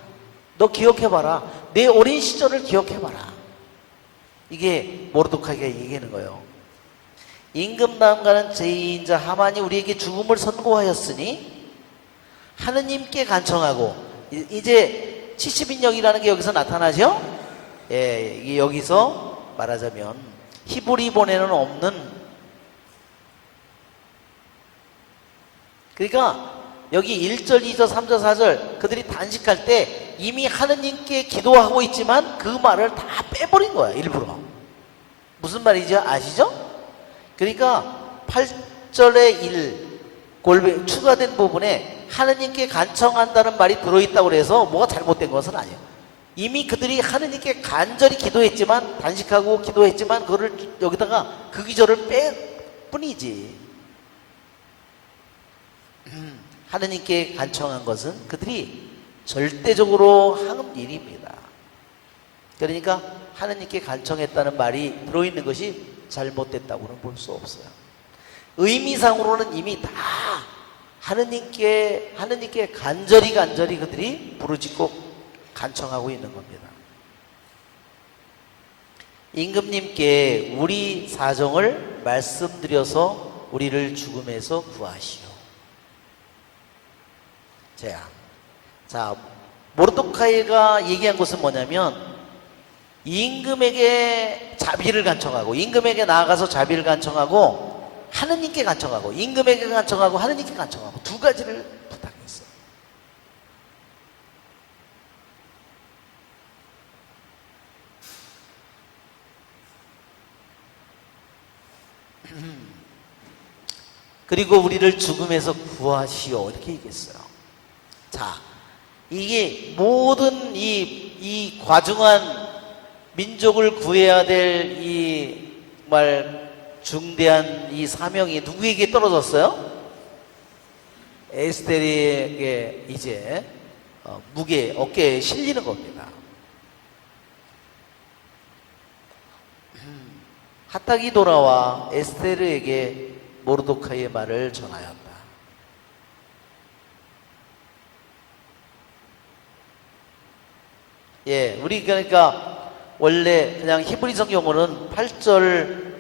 너 기억해봐라. 내 어린 시절을 기억해봐라. 이게 모르드카이가 얘기하는 거예요. 임금 다음가는 제2인자 하만이 우리에게 죽음을 선고하였으니 하느님께 간청하고, 이제 70인역이라는 게 여기서 나타나죠? 예, 이게 여기서 말하자면 히브리본에는 없는, 그러니까 여기 1절, 2절, 3절, 4절 그들이 단식할 때 이미 하느님께 기도하고 있지만 그 말을 다 빼버린 거야, 일부러. 무슨 말이죠? 아시죠? 그러니까 8절에 1 추가된 부분에 하느님께 간청한다는 말이 들어있다고 해서 뭐가 잘못된 것은 아니에요. 이미 그들이 하느님께 간절히 기도했지만, 단식하고 기도했지만 그거를 여기다가 그 기절을 뺄 뿐이지. 하느님께 간청한 것은 그들이 절대적으로 한 일입니다. 그러니까 하느님께 간청했다는 말이 들어있는 것이 잘못됐다고는 볼 수 없어요. 의미상으로는 이미 다 하느님께 간절히 그들이 부르짖고 간청하고 있는 겁니다. 임금님께 우리 사정을 말씀드려서 우리를 죽음에서 구하시오. 자, 모르드카이가 얘기한 것은 뭐냐면, 임금에게 자비를 간청하고, 임금에게 나아가서 자비를 간청하고, 하느님께 간청하고, 임금에게 간청하고, 하느님께 간청하고, 두 가지를 부탁했어요. 그리고 우리를 죽음에서 구하시오. 이렇게 얘기했어요. 자, 이게 모든 이 과중한 민족을 구해야 될 이 정말 중대한 이 사명이 누구에게 떨어졌어요? 에스텔에게 이제 무게, 어깨에 실리는 겁니다. 하탁이 돌아와 에스테르에게 모르드카이의 말을 전하였다. 예, 우리 그러니까 원래 그냥 히브리 성경으로는 8절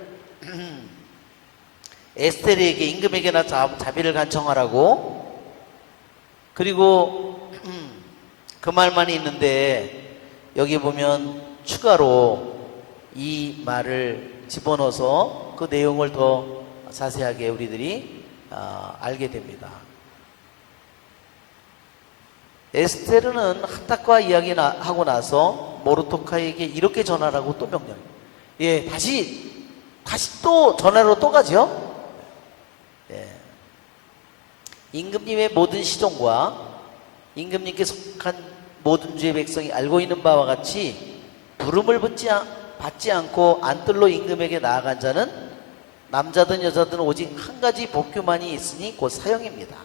에스테르에게 임금에게나 자비를 간청하라고, 그리고 그 말만 있는데 여기 보면 추가로 이 말을 집어넣어서 그 내용을 더 자세하게 우리들이 알게 됩니다. 에스테르는 하탁과 이야기하고 나서 모르드카이에게 이렇게 전하라고 또 명령. 예, 다시 또 전화로 또 가죠. 예. 임금님의 모든 시종과 임금님께 속한 모든 주의 백성이 알고 있는 바와 같이 부름을 받지 않고 안뜰로 임금에게 나아간 자는 남자든 여자든 오직 한 가지 복규만이 있으니 곧 사형입니다.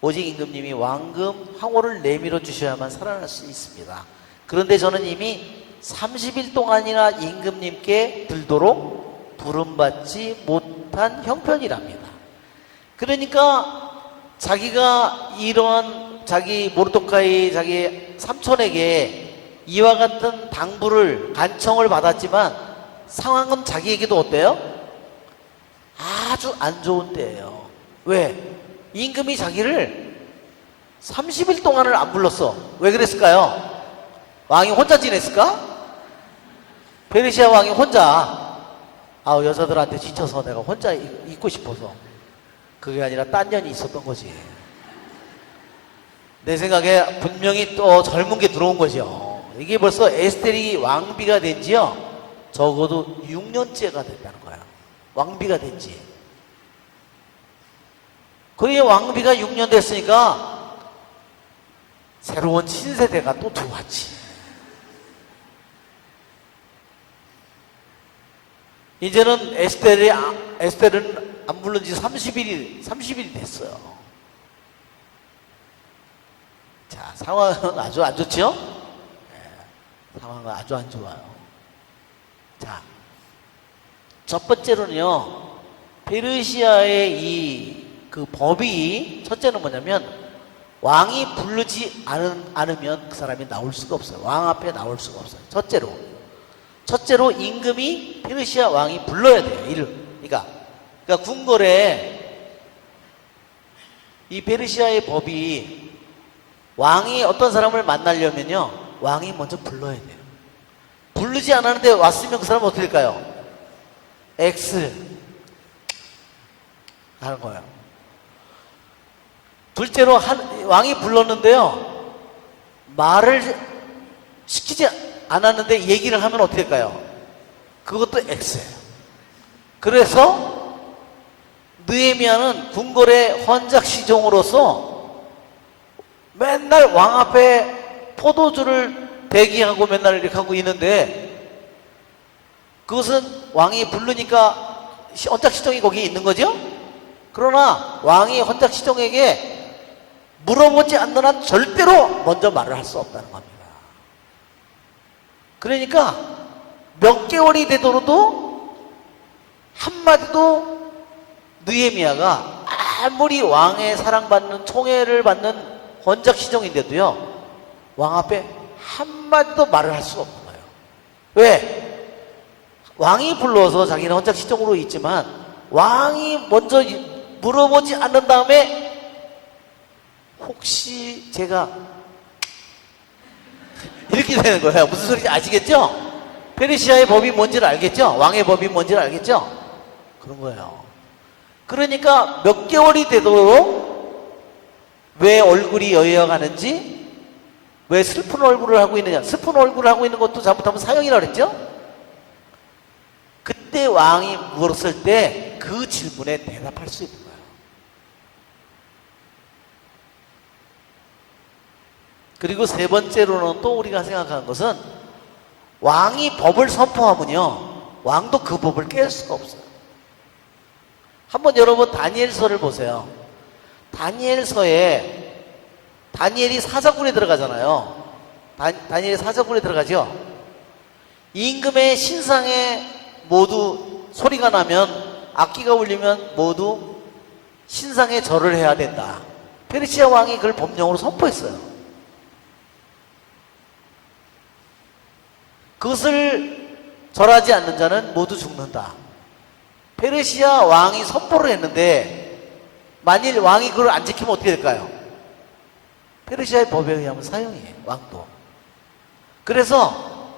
오직 임금님이 왕금 황홀을 내밀어 주셔야만 살아날 수 있습니다. 그런데 저는 이미 30일 동안이나 임금님께 들도록 부름받지 못한 형편이랍니다. 그러니까 자기가 이러한 자기 모르도카이 자기 삼촌에게 이와 같은 당부를 간청을 받았지만 상황은 자기에게도 어때요? 아주 안 좋은 때예요. 왜? 임금이 자기를 30일 동안을 안 불렀어. 왜 그랬을까요? 왕이 혼자 지냈을까? 페르시아 왕이 혼자 여자들한테 지쳐서 내가 혼자 있고 싶어서. 그게 아니라 딴 년이 있었던 거지. 내 생각에 분명히 또 젊은 게 들어온 거죠. 이게 벌써 에스텔이 왕비가 된 지요 적어도 6년째가 됐다는 거야. 왕비가 된 지. 그게 왕비가 6년 됐으니까 새로운 신세대가 또 들어왔지. 이제는 에스텔은 안 부른 지 30일이 됐어요. 자, 상황은 아주 안 좋죠? 네, 상황은 아주 안 좋아요. 자, 첫 번째로는요, 페르시아의 그 법이, 첫째는 뭐냐면, 왕이 부르지 않으면 그 사람이 나올 수가 없어요. 왕 앞에 나올 수가 없어요. 첫째로 임금이 페르시아 왕이 불러야 돼요. 그러니까 궁궐에 이 페르시아의 법이 왕이 어떤 사람을 만나려면요, 왕이 먼저 불러야 돼요. 부르지 않았는데 왔으면 그 사람은 어떻게 될까요? X 하는 거예요. 둘째로 왕이 불렀는데요, 말을 시키지 않았는데 얘기를 하면 어떻게 될까요? 그것도 X예요. 그래서 느헤미야는 궁궐의 헌작시종으로서 맨날 왕 앞에 포도주를 대기하고 맨날 이렇게 하고 있는데, 그것은 왕이 부르니까 헌작시종이 거기 있는 거죠? 그러나 왕이 헌작시종에게 물어보지 않는 한 절대로 먼저 말을 할 수 없다는 겁니다. 그러니까 몇 개월이 되도록도 한마디도 느헤미야가 아무리 왕의 사랑받는 총애를 받는 헌작시종인데도요, 왕 앞에 한마디도 말을 할 수가 없는 거예요. 왜? 왕이 불러서 자기는 헌작시종으로 있지만 왕이 먼저 물어보지 않는 다음에 혹시 제가 이렇게 되는 거예요. 무슨 소리인지 아시겠죠? 페르시아의 법이 뭔지를 알겠죠? 왕의 법이 뭔지를 알겠죠? 그런 거예요. 그러니까 몇 개월이 되도록 왜 얼굴이 여여가는지, 왜 슬픈 얼굴을 하고 있느냐. 슬픈 얼굴을 하고 있는 것도 잘못하면 사형이라고 그랬죠? 그때 왕이 물었을 때 그 질문에 대답할 수 있는 거예요. 그리고 세 번째로는 또 우리가 생각하는 것은, 왕이 법을 선포하면요, 왕도 그 법을 깰 수가 없어요. 한번 여러분 다니엘서를 보세요. 다니엘서에 다니엘이 사자굴에 들어가잖아요. 다니엘이 사자굴에 들어가죠. 임금의 신상에 모두 소리가 나면, 악기가 울리면 모두 신상에 절을 해야 된다. 페르시아 왕이 그걸 법령으로 선포했어요. 그것을 절하지 않는 자는 모두 죽는다. 페르시아 왕이 선포를 했는데 만일 왕이 그걸 안 지키면 어떻게 될까요? 페르시아의 법에 의하면 사형이에요. 왕도. 그래서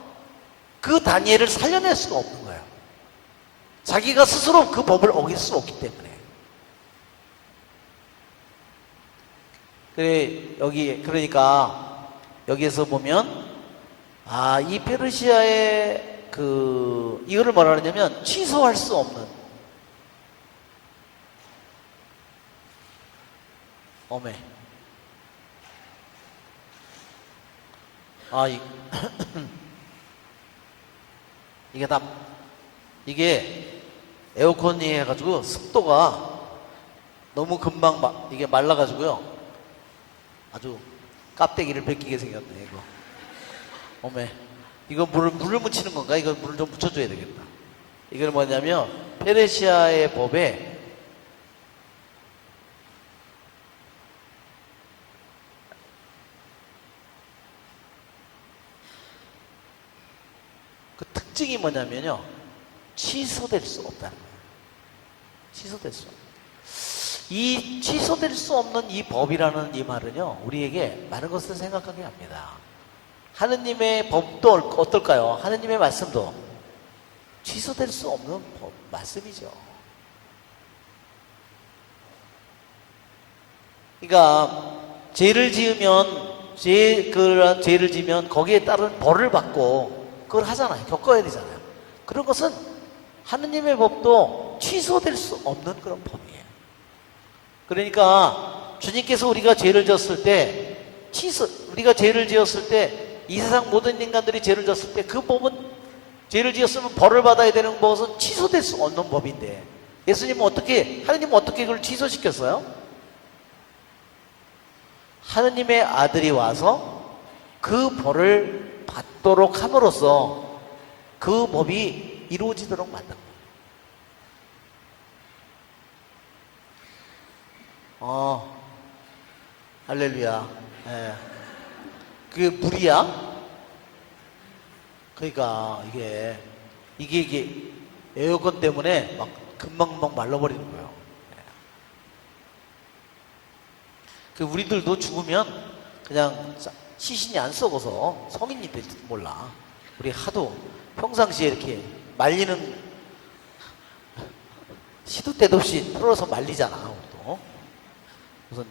그 다니엘을 살려낼 수가 없는 거예요. 자기가 스스로 그 법을 어길 수 없기 때문에. 그러니까 여기에서 보면, 이 페르시아의 이거를 뭐라 그러냐면 취소할 수 없는, 어메. 이게 에어컨이 해가지고 습도가 너무 금방 이게 말라가지고요. 아주 깝대기를 벗기게 생겼네 이거. 어메, 이거 물을 묻히는 건가? 이거 물을 좀 묻혀줘야 되겠다. 이건 뭐냐면 페르시아의 법에 그 특징이 뭐냐면요, 취소될 수 없다는 거예요. 취소될 수 없다. 이 취소될 수 없는 이 법이라는 이 말은요, 우리에게 많은 것을 생각하게 합니다. 하느님의 법도 어떨까요? 하느님의 말씀도 취소될 수 없는 법, 말씀이죠. 그러니까 죄를 지으면 그런 죄를 지면 거기에 따른 벌을 받고 그걸 하잖아요. 겪어야 되잖아요. 그런 것은 하느님의 법도 취소될 수 없는 그런 법이에요. 그러니까 주님께서 우리가 죄를 지었을 때 우리가 죄를 지었을 때 이 세상 모든 인간들이 죄를 지었을 때 그 법은 죄를 지었으면 벌을 받아야 되는 것은 취소될 수 없는 법인데 하느님은 어떻게 그걸 취소시켰어요? 하느님의 아들이 와서 그 벌을 받도록 함으로써 그 법이 이루어지도록 만든 거예요. 할렐루야. 예. 그게 물이야? 그러니까 이게 에어컨 때문에 막 금방 말라버리는 거예요. 그 우리들도 죽으면 그냥 시신이 안 썩어서 성인이 될지도 몰라. 우리 하도 평상시에 이렇게 말리는 시도 때도 없이 풀어서 말리잖아. 또 무슨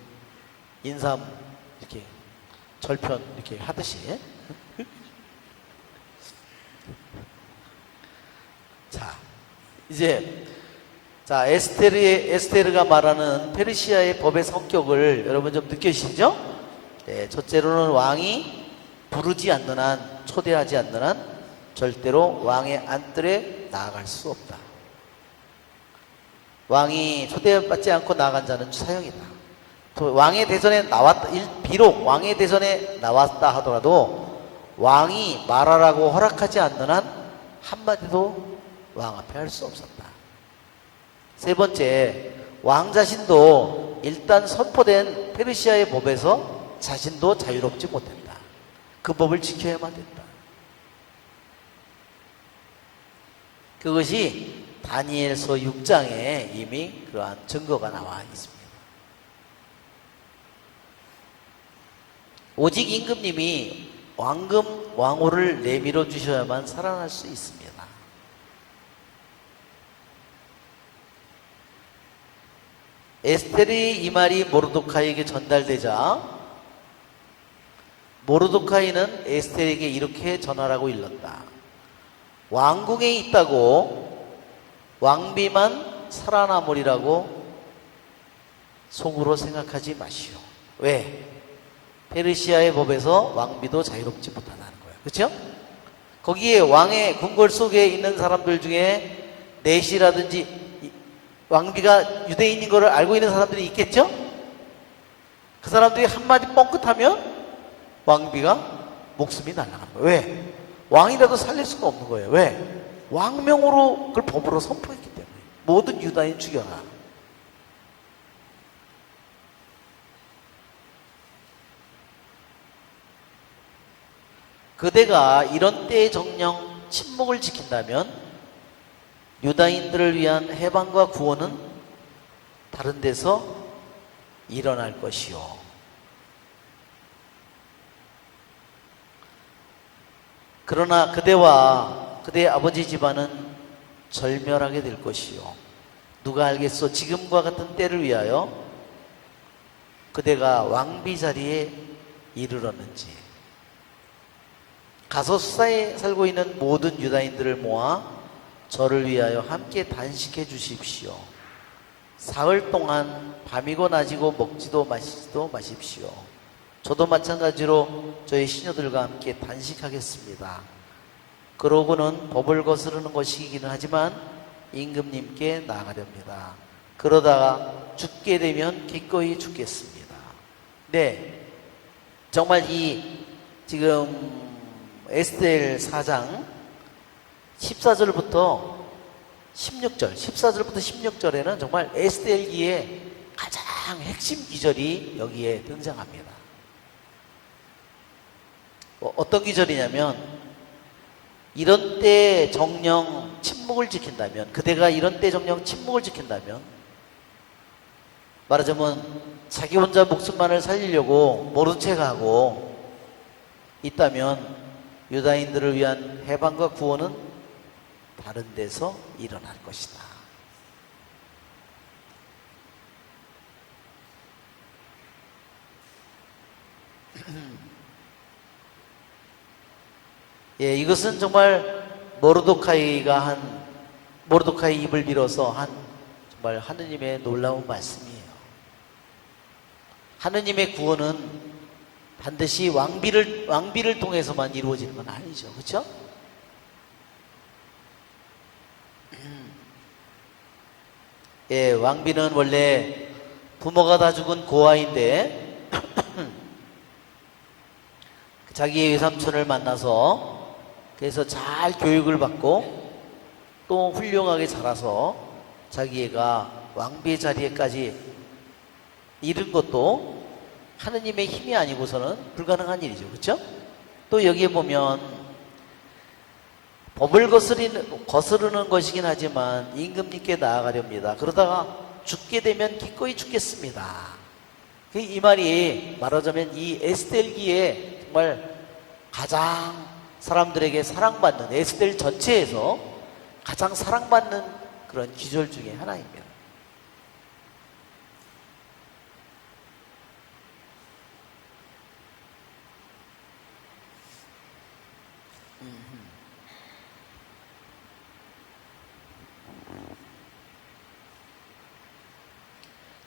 인삼 이렇게 절편 이렇게 하듯이. 자, 이제 에스테르가 말하는 페르시아의 법의 성격을 여러분 좀 느끼시죠? 네, 첫째로는 왕이 부르지 않는 한, 초대하지 않는 한 절대로 왕의 안뜰에 나아갈 수 없다. 왕이 초대받지 않고 나아간 자는 사형이다. 왕의 대선에 비록 왕의 대선에 나왔다 하더라도 왕이 말하라고 허락하지 않는 한 한마디도 왕 앞에 할 수 없었다. 세 번째, 왕 자신도 일단 선포된 페르시아의 법에서 자신도 자유롭지 못했다. 그 법을 지켜야만 된다. 그것이 다니엘서 6장에 이미 그러한 증거가 나와 있습니다. 오직 임금님이 왕호를 내밀어 주셔야만 살아날 수 있습니다. 에스테르의 이 말이 모르도카이에게 전달되자 모르도카이는 에스테르에게 이렇게 전하라고 일렀다. 왕궁에 있다고 왕비만 살아남으리라고 속으로 생각하지 마시오. 왜? 페르시아의 법에서 왕비도 자유롭지 못하다는 거예요. 그렇죠? 거기에 왕의 궁궐 속에 있는 사람들 중에 넷이라든지 왕비가 유대인인 것을 알고 있는 사람들이 있겠죠? 그 사람들이 한마디 뻥끗하면 왕비가 목숨이 날아가는 거예요. 왜? 왕이라도 살릴 수가 없는 거예요. 왜? 왕명으로 그걸 법으로 선포했기 때문에. 모든 유다인 죽여라. 그대가 이런 때의 정령 침묵을 지킨다면 유다인들을 위한 해방과 구원은 다른 데서 일어날 것이요. 그러나 그대와 그대의 아버지 집안은 절멸하게 될 것이요. 누가 알겠소? 지금과 같은 때를 위하여 그대가 왕비 자리에 이르렀는지. 가소사에 살고 있는 모든 유다인들을 모아 저를 위하여 함께 단식해 주십시오. 사흘 동안 밤이고 낮이고 먹지도 마시지도 마십시오. 저도 마찬가지로 저희 시녀들과 함께 단식하겠습니다. 그러고는 법을 거스르는 것이기는 하지만 임금님께 나아가렵니다. 그러다가 죽게 되면 기꺼이 죽겠습니다. 네, 정말 이 지금 에스겔 4장 14절부터 16절, 14절부터 16절에는 정말 에스겔기의 가장 핵심 기절이 여기에 등장합니다. 어떤 기절이냐면, 이런 때 정령 침묵을 지킨다면, 그대가 이런 때 정령 침묵을 지킨다면, 말하자면 자기 혼자 목숨만을 살리려고 모른 척하고 있다면 유다인들을 위한 해방과 구원은 다른 데서 일어날 것이다. 예, 이것은 정말 모르도카이 입을 빌어서 한 정말 하느님의 놀라운 말씀이에요. 하느님의 구원은 반드시 왕비를 통해서만 이루어지는 건 아니죠. 그렇죠? 예, 왕비는 원래 부모가 다 죽은 고아인데 자기의 외삼촌을 만나서 그래서 잘 교육을 받고 또 훌륭하게 자라서 자기가 왕비의 자리에까지 이른 것도 하느님의 힘이 아니고서는 불가능한 일이죠. 그렇죠? 또 여기에 보면 법을 거스르는 것이긴 하지만 임금님께 나아가렵니다. 그러다가 죽게 되면 기꺼이 죽겠습니다. 이 말이 말하자면 이 에스겔기에 정말 가장 사람들에게 사랑받는, 에스겔 전체에서 가장 사랑받는 그런 기절 중에 하나입니다.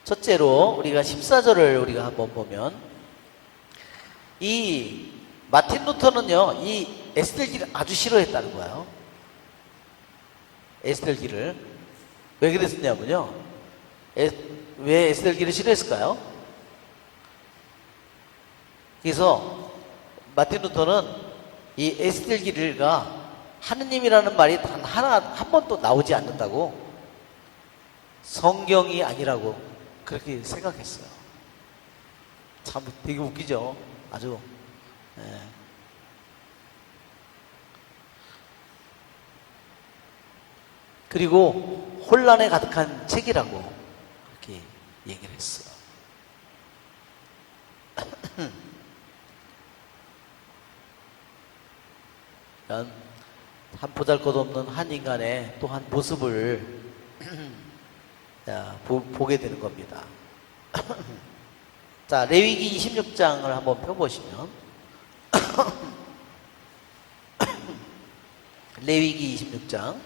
첫째로 우리가 14절을 우리가 한번 보면, 이 마틴 루터는요 이 에스겔기를 아주 싫어했다는 거예요. 에스겔기를 왜 그랬었냐면요, 왜 에스겔기를 싫어했을까요? 그래서 마틴 루터는 이 에스겔기가 하느님이라는 말이 단 한 번도 나오지 않는다고, 성경이 아니라고 그렇게 생각했어요. 참 되게 웃기죠. 아주. 예. 그리고 혼란에 가득한 책이라고 그렇게 얘기를 했어요. 한 보잘것없는 한 인간의 또 한 모습을 보게 되는 겁니다. 자, 레위기 26장을 한번 펴보시면 레위기 26장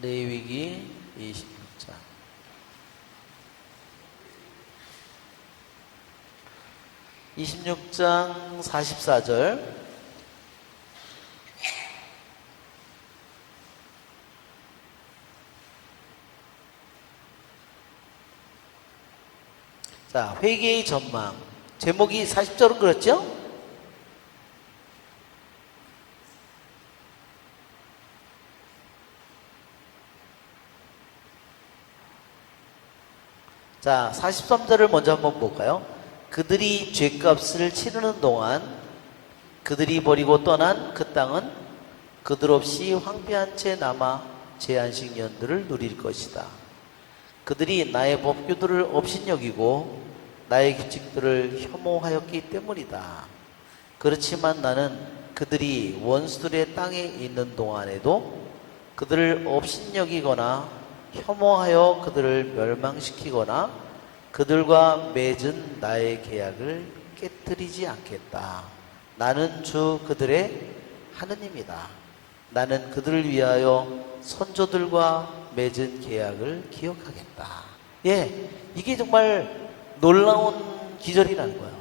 레위기 26장 26장 44절. 자, 회개의 전망. 제목이 40절은 그렇죠? 자, 43절을 먼저 한번 볼까요? 그들이 죗값을 치르는 동안 그들이 버리고 떠난 그 땅은 그들 없이 황폐한 채 남아 제 안식년들을 누릴 것이다. 그들이 나의 법규들을 업신여기고 나의 규칙들을 혐오하였기 때문이다. 그렇지만 나는 그들이 원수들의 땅에 있는 동안에도 그들을 업신여기거나 혐오하여 그들을 멸망시키거나 그들과 맺은 나의 계약을 깨뜨리지 않겠다. 나는 주 그들의 하느님이다. 나는 그들을 위하여 선조들과 맺은 계약을 기억하겠다. 예, 이게 정말 놀라운 기절이라는 거예요.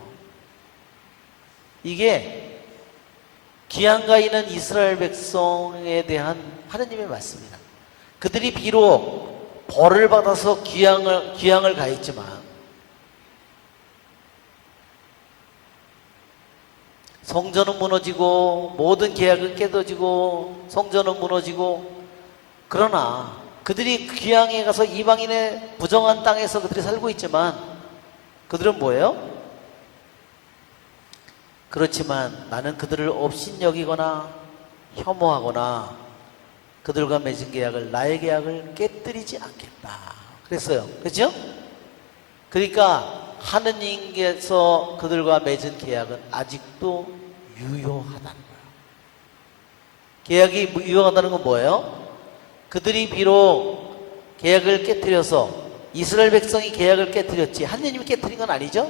이게 기한가 있는 이스라엘 백성에 대한 하느님의 말씀이다. 그들이 비록 벌을 받아서 기양을 가했지만 성전은 무너지고 모든 계약은 깨어지고 성전은 무너지고, 그러나 그들이 귀향에 가서 이방인의 부정한 땅에서 그들이 살고 있지만 그들은 뭐예요? 그렇지만 나는 그들을 업신여기거나 혐오하거나 그들과 맺은 계약을, 나의 계약을 깨뜨리지 않겠다 그랬어요. 그렇죠? 그러니까 하느님께서 그들과 맺은 계약은 아직도 유효하다는 거예요. 계약이 유효하다는 건 뭐예요? 그들이 비록 계약을 깨뜨려서, 이스라엘 백성이 계약을 깨뜨렸지 하느님이 깨뜨린 건 아니죠?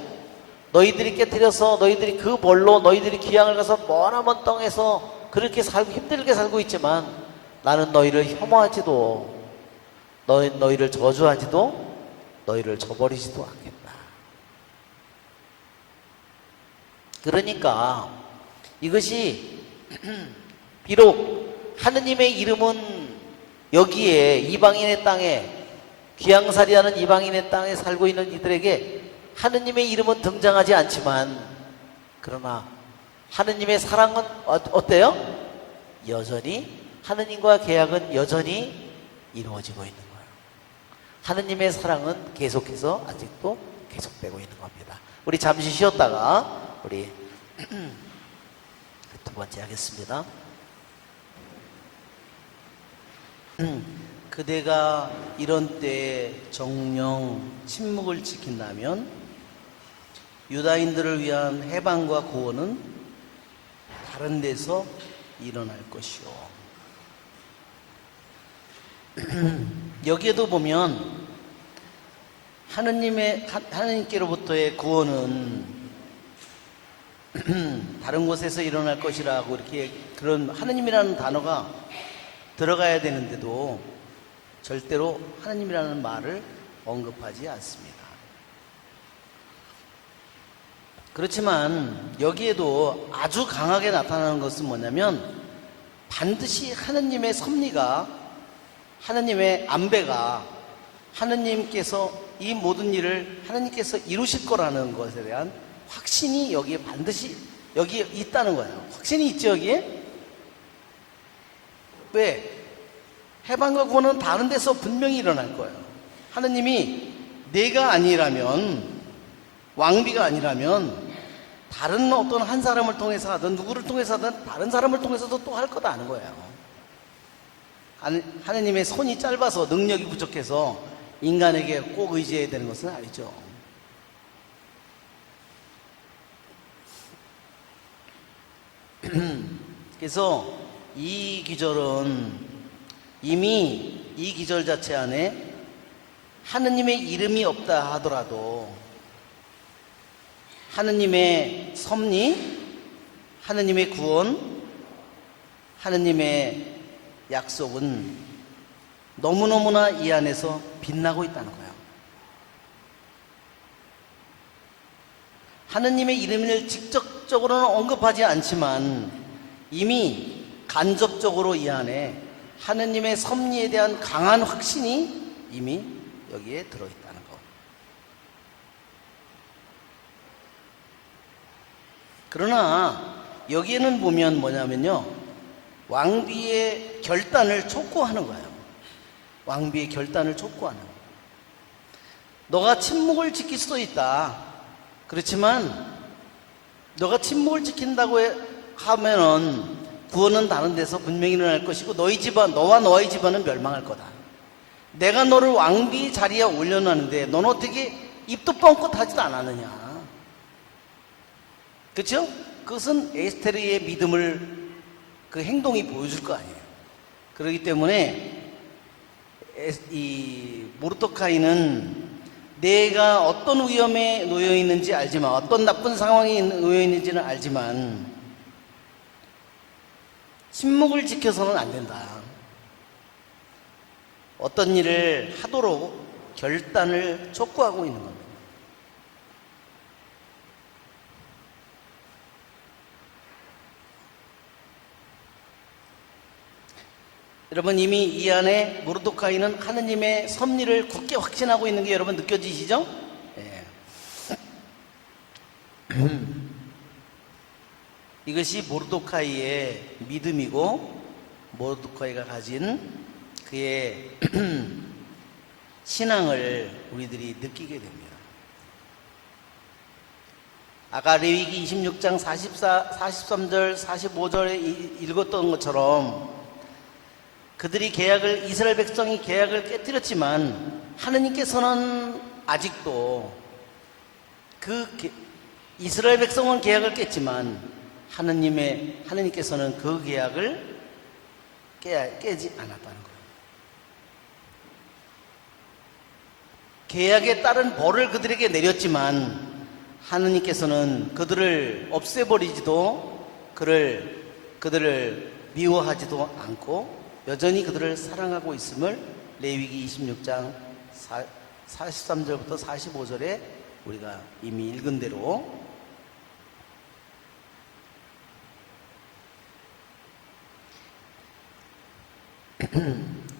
너희들이 깨뜨려서 너희들이 그 벌로 너희들이 귀향을 가서 머나먼 땅에서 그렇게 살고 힘들게 살고 있지만 나는 너희를 혐오하지도 너희를 저주하지도 너희를 저버리지도 않겠다. 그러니까 이것이 비록 하느님의 이름은 여기에 이방인의 땅에, 귀양살이하는 이방인의 땅에 살고 있는 이들에게 하느님의 이름은 등장하지 않지만, 그러나 하느님의 사랑은 어때요? 여전히 하느님과 계약은 여전히 이루어지고 있는 거예요. 하느님의 사랑은 계속해서 아직도 계속되고 있는 겁니다. 우리 잠시 쉬었다가 우리 두 번째 하겠습니다. 그대가 이런 때에 정령 침묵을 지킨다면 유다인들을 위한 해방과 구원은 다른 데서 일어날 것이요. 여기에도 보면 하느님께로부터의 구원은 다른 곳에서 일어날 것이라고 이렇게, 그런 하느님이라는 단어가 들어가야 되는데도 절대로 하느님이라는 말을 언급하지 않습니다. 그렇지만 여기에도 아주 강하게 나타나는 것은 뭐냐면, 반드시 하느님의 섭리가, 하느님의 안배가, 하느님께서 이 모든 일을 하느님께서 이루실 거라는 것에 대한 확신이 여기에 반드시 여기에 있다는 거예요. 확신이 있죠, 여기에? 왜? 해방과 구원은 다른 데서 분명히 일어날 거예요. 하느님이 내가 아니라면, 왕비가 아니라면 다른 어떤 한 사람을 통해서 하든 누구를 통해서 하든 다른 사람을 통해서도 또 할 거다 아는 거예요. 하느님의 손이 짧아서 능력이 부족해서 인간에게 꼭 의지해야 되는 것은 아니죠. 그래서 이 기절은 이미 이 기절 자체 안에 하느님의 이름이 없다 하더라도 하느님의 섭리, 하느님의 구원, 하느님의 약속은 너무너무나 이 안에서 빛나고 있다는 거예요. 하느님의 이름을 직접적으로는 언급하지 않지만 이미 간접적으로 이 안에 하느님의 섭리에 대한 강한 확신이 이미 여기에 들어있다는 거. 그러나 여기에는 보면 뭐냐면요, 왕비의 결단을 촉구하는 거예요. 왕비의 결단을 촉구하는 거예요. 너가 침묵을 지킬 수도 있다. 그렇지만 너가 침묵을 지킨다고 하면은 구원은 다른 데서 분명히 일어날 것이고 너희 집안, 너와 너희 집안은 멸망할 거다. 내가 너를 왕비 자리에 올려놨는데 너는 어떻게 입도 뻥끗하지도 않았느냐. 그렇죠? 그것은 에스테르의 믿음을, 그 행동이 보여줄 거 아니에요. 그렇기 때문에 이 모르도카이는 내가 어떤 위험에 놓여 있는지 알지만, 어떤 나쁜 상황에 놓여 있는지는 알지만 침묵을 지켜서는 안 된다. 어떤 일을 하도록 결단을 촉구하고 있는 겁니다. 여러분, 이미 이 안에 모르드카이는 하느님의 섭리를 굳게 확신하고 있는 게 여러분 느껴지시죠? 예. 이것이 모르드카이의 믿음이고 모르드카이가 가진 그의 신앙을 우리들이 느끼게 됩니다. 아까 레위기 26장 43절 45절에 읽었던 것처럼 그들이 이스라엘 백성이 계약을 깨뜨렸지만 하느님께서는 아직도 이스라엘 백성은 계약을 깼지만 하느님께서는 그 계약을 깨지 않았다는 거예요. 계약에 따른 벌을 그들에게 내렸지만 하느님께서는 그들을 없애버리지도 그들을 미워하지도 않고 여전히 그들을 사랑하고 있음을 레위기 26장 43절부터 45절에 우리가 이미 읽은 대로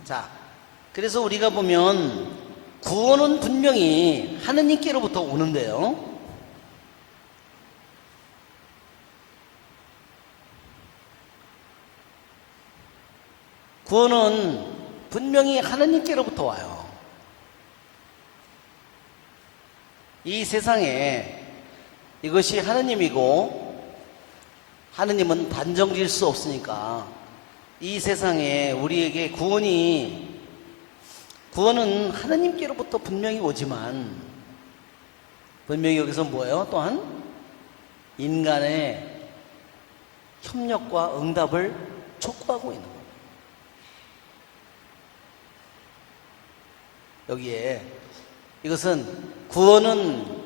자, 그래서 우리가 보면 구원은 분명히 하느님께로부터 오는데요. 구원은 분명히 하느님께로부터 와요. 이 세상에 이것이 하느님이고 하느님은 단정질 수 없으니까 이 세상에 우리에게 구원은 하느님께로부터 분명히 오지만 분명히 여기서 뭐예요? 또한 인간의 협력과 응답을 촉구하고 있는 거예요. 여기에 이것은 구원은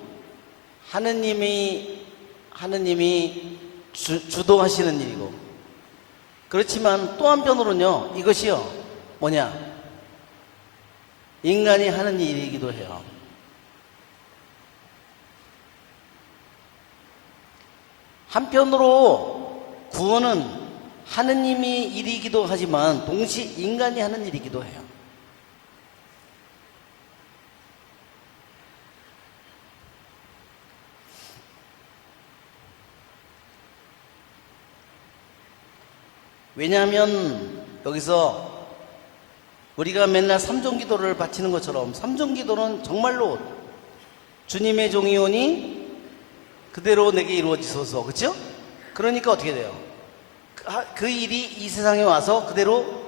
하느님이 주도하시는 일이고 그렇지만 또 한편으로는요 이것이요 뭐냐 인간이 하는 일이기도 해요. 한편으로 구원은 하느님이 일이기도 하지만 동시에 인간이 하는 일이기도 해요. 왜냐하면 여기서 우리가 맨날 삼종기도를 바치는 것처럼 삼종기도는 정말로 주님의 종이오니 그대로 내게 이루어지소서, 그렇죠? 그러니까 어떻게 돼요? 그 일이 이 세상에 와서 그대로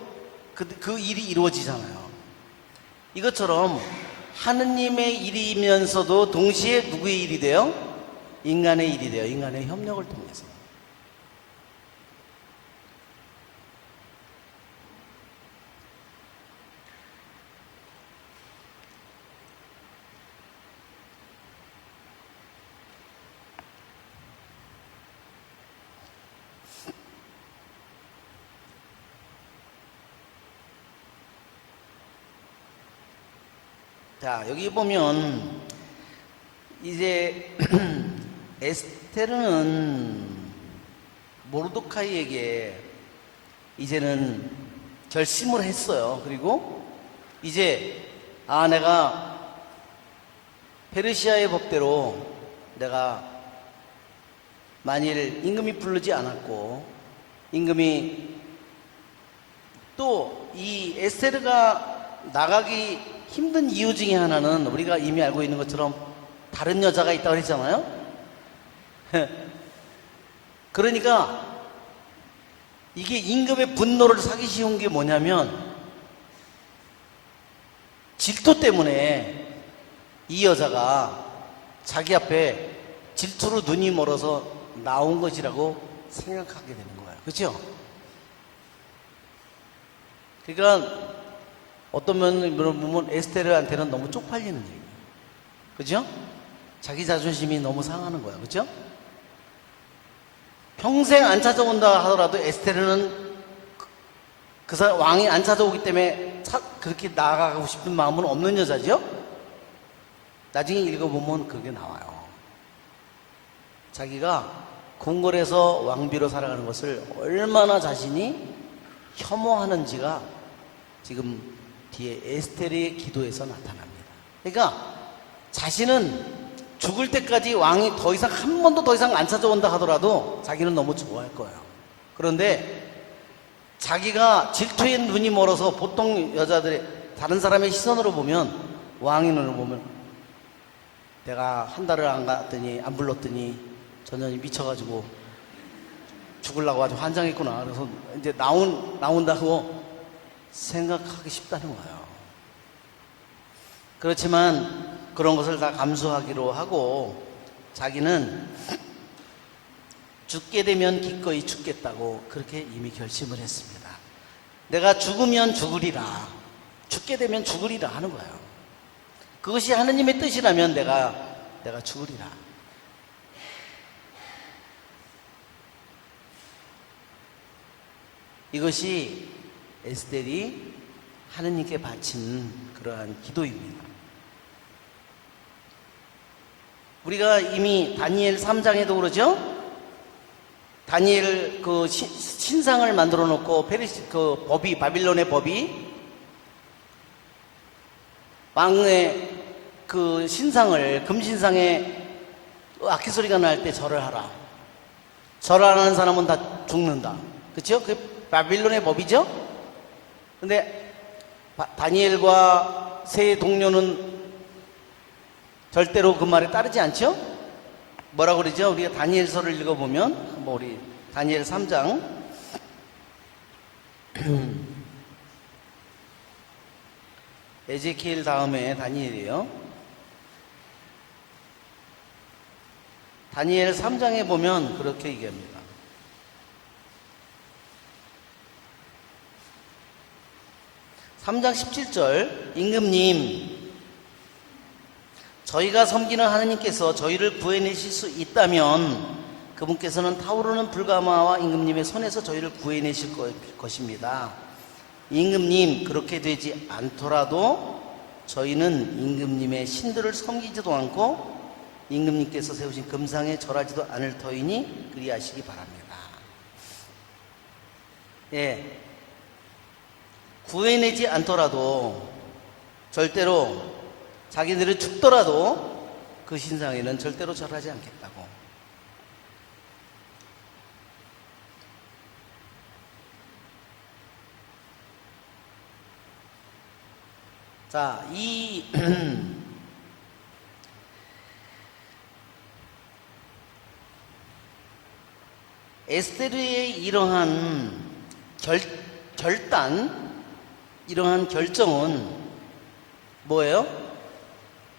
그 일이 이루어지잖아요. 이것처럼 하느님의 일이면서도 동시에 누구의 일이 돼요? 인간의 일이 돼요. 인간의 협력을 통해서. 자, 여기 보면 이제 에스테르는 모르드카이에게 이제는 결심을 했어요. 그리고 이제 내가 페르시아의 법대로 내가 만일 임금이 부르지 않았고 임금이 또 이 에스테르가 나가기 힘든 이유 중에 하나는 우리가 이미 알고 있는 것처럼 다른 여자가 있다고 했잖아요. 그러니까 이게 임금의 분노를 사기 쉬운 게 뭐냐면 질투 때문에 이 여자가 자기 앞에 질투로 눈이 멀어서 나온 것이라고 생각하게 되는 거예요. 그렇죠? 그러니까 어떤 면으로 보면 에스테르한테는 너무 쪽팔리는 얘기예요. 그죠? 자기 자존심이 너무 상하는 거야. 그죠? 평생 안 찾아온다 하더라도 에스테르는 그 사람 왕이 안 찾아오기 때문에 그렇게 나아가고 싶은 마음은 없는 여자죠? 나중에 읽어보면 그게 나와요. 자기가 궁궐에서 왕비로 살아가는 것을 얼마나 자신이 혐오하는지가 지금 뒤에 에스테르의 기도에서 나타납니다. 그러니까 자신은 죽을 때까지 왕이 더 이상 한 번도 더 이상 안 찾아온다 하더라도 자기는 너무 좋아할 거예요. 그런데 자기가 질투에 눈이 멀어서 보통 여자들의 다른 사람의 시선으로 보면 왕의 눈으로 보면 내가 한 달을 안 갔더니 안 불렀더니 저 년이 미쳐가지고 죽으려고 아주 환장했구나. 그래서 이제 나온다고 생각하기 쉽다는 거예요. 그렇지만 그런 것을 다 감수하기로 하고 자기는 죽게 되면 기꺼이 죽겠다고 그렇게 이미 결심을 했습니다. 내가 죽으면 죽으리라. 죽게 되면 죽으리라 하는 거예요. 그것이 하느님의 뜻이라면 내가 죽으리라. 이것이 에스겔이 하느님께 바친 그러한 기도입니다. 우리가 이미 다니엘 3장에도 그러죠? 다니엘 그 신상을 만들어 놓고 그 법이, 바빌론의 법이 왕의 그 신상을, 금신상에 악기 소리가 날 때 절을 하라. 절 안 하는 사람은 다 죽는다. 그쵸? 그게 바빌론의 법이죠? 근데 다니엘과 세 동료는 절대로 그 말에 따르지 않죠? 뭐라고 그러죠? 우리가 다니엘서를 읽어보면, 한번 우리 다니엘 3장. 에제키엘 다음에 다니엘이에요. 다니엘 3장에 보면 그렇게 얘기합니다. (3장 17절) 임금님, 저희가 섬기는 하느님께서 저희를 구해내실 수 있다면 그분께서는 타오르는 불가마와 임금님의 손에서 저희를 구해내실 것입니다. 임금님, 그렇게 되지 않더라도 저희는 임금님의 신들을 섬기지도 않고 임금님께서 세우신 금상에 절하지도 않을 터이니 그리하시기 바랍니다. 예, 구해내지 않더라도 절대로 자기들이 죽더라도 그 신상에는 절대로 절하지 않겠다고. 자, 이 에스테르의 이러한 이러한 결정은 뭐예요?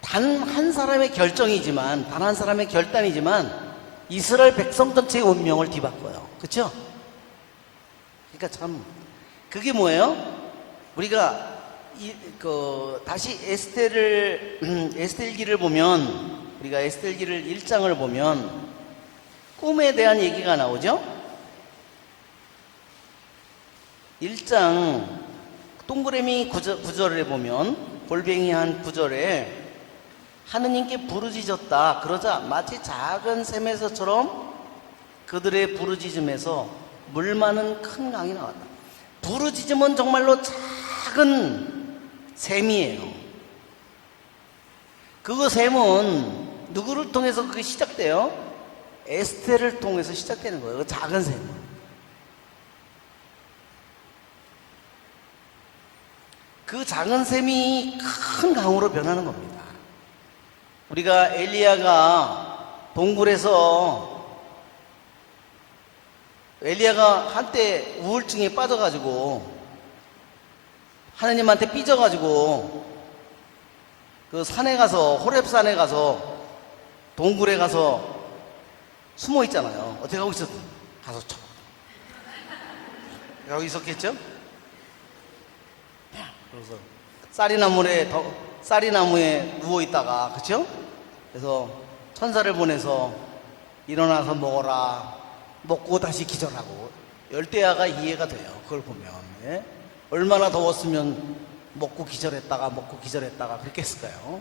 단 한 사람의 결정이지만, 단 한 사람의 결단이지만 이스라엘 백성 전체의 운명을 뒤바꿔요. 그렇죠? 그러니까 참 그게 뭐예요? 우리가 다시 에스텔기를 보면, 우리가 에스텔기를 1장을 보면 꿈에 대한 얘기가 나오죠? 1장 동그라미 구절에 보면, 골뱅이 한 구절에 하느님께 부르짖었다. 그러자 마치 작은 샘에서처럼 그들의 부르짖음에서 물 많은 큰 강이 나왔다. 부르짖음은 정말로 작은 샘이에요. 그 샘은 누구를 통해서 그게 시작돼요? 에스테를 통해서 시작되는 거예요. 그 작은 샘은. 그 작은 샘이 큰 강으로 변하는 겁니다. 우리가 엘리야가 동굴에서, 엘리야가 한때 우울증에 빠져가지고 하느님한테 삐져가지고 그 산에 가서, 호렙산에 가서 동굴에 가서 숨어 있잖아요. 어떻게 하고 있었어? 가서 쳐. 여기 있었겠죠? 그래서 쌀이나무에 누워 있다가, 그쵸? 그래서 천사를 보내서 일어나서 먹어라. 먹고 다시 기절하고. 열대야가 이해가 돼요. 그걸 보면. 예? 얼마나 더웠으면 먹고 기절했다가 그렇게 했을까요?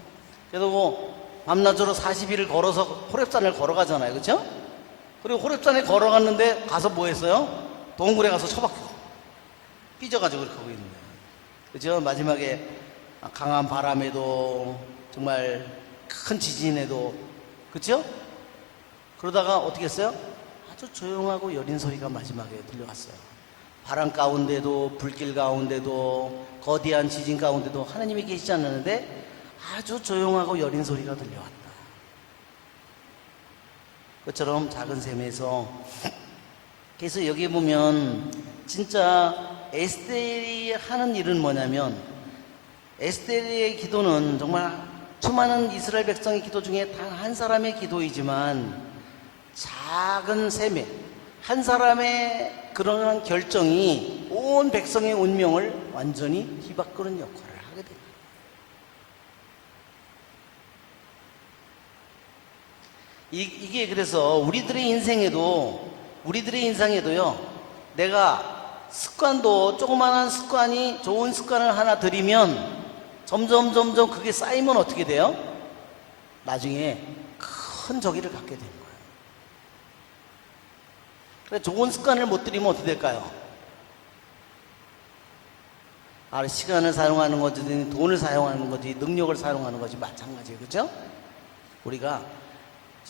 그래도 밤낮으로 40일을 걸어서 호렙산을 걸어가잖아요. 그렇죠? 그리고 호렙산에 걸어갔는데 가서 뭐 했어요? 동굴에 가서 처박혀 삐져가지고 그렇게 하고 있는 거예요. 그죠? 마지막에 강한 바람에도 정말 큰 지진에도 그죠? 그러다가 어떻게 했어요? 아주 조용하고 여린 소리가 마지막에 들려왔어요. 바람 가운데도 불길 가운데도 거대한 지진 가운데도 하나님이 계시지 않았는데 아주 조용하고 여린 소리가 들려왔다. 그처럼 작은 셈에서 그래서 여기 보면 진짜 에스겔이 하는 일은 뭐냐면 에스겔의 기도는 정말 수많은 이스라엘 백성의 기도 중에 단 한 사람의 기도이지만 작은 셈에 한 사람의 그러한 결정이 온 백성의 운명을 완전히 뒤바꾸는 역할을 하게 됩니다. 이게 그래서 우리들의 인생에도요, 내가 습관도 조그마한 습관이 좋은 습관을 하나 들이면 점점 그게 쌓이면 어떻게 돼요? 나중에 큰 저기를 갖게 되는 거예요. 그래, 좋은 습관을 못 들이면 어떻게 될까요? 시간을 사용하는 거지, 돈을 사용하는 거지, 능력을 사용하는 거지, 마찬가지예요. 그죠? 우리가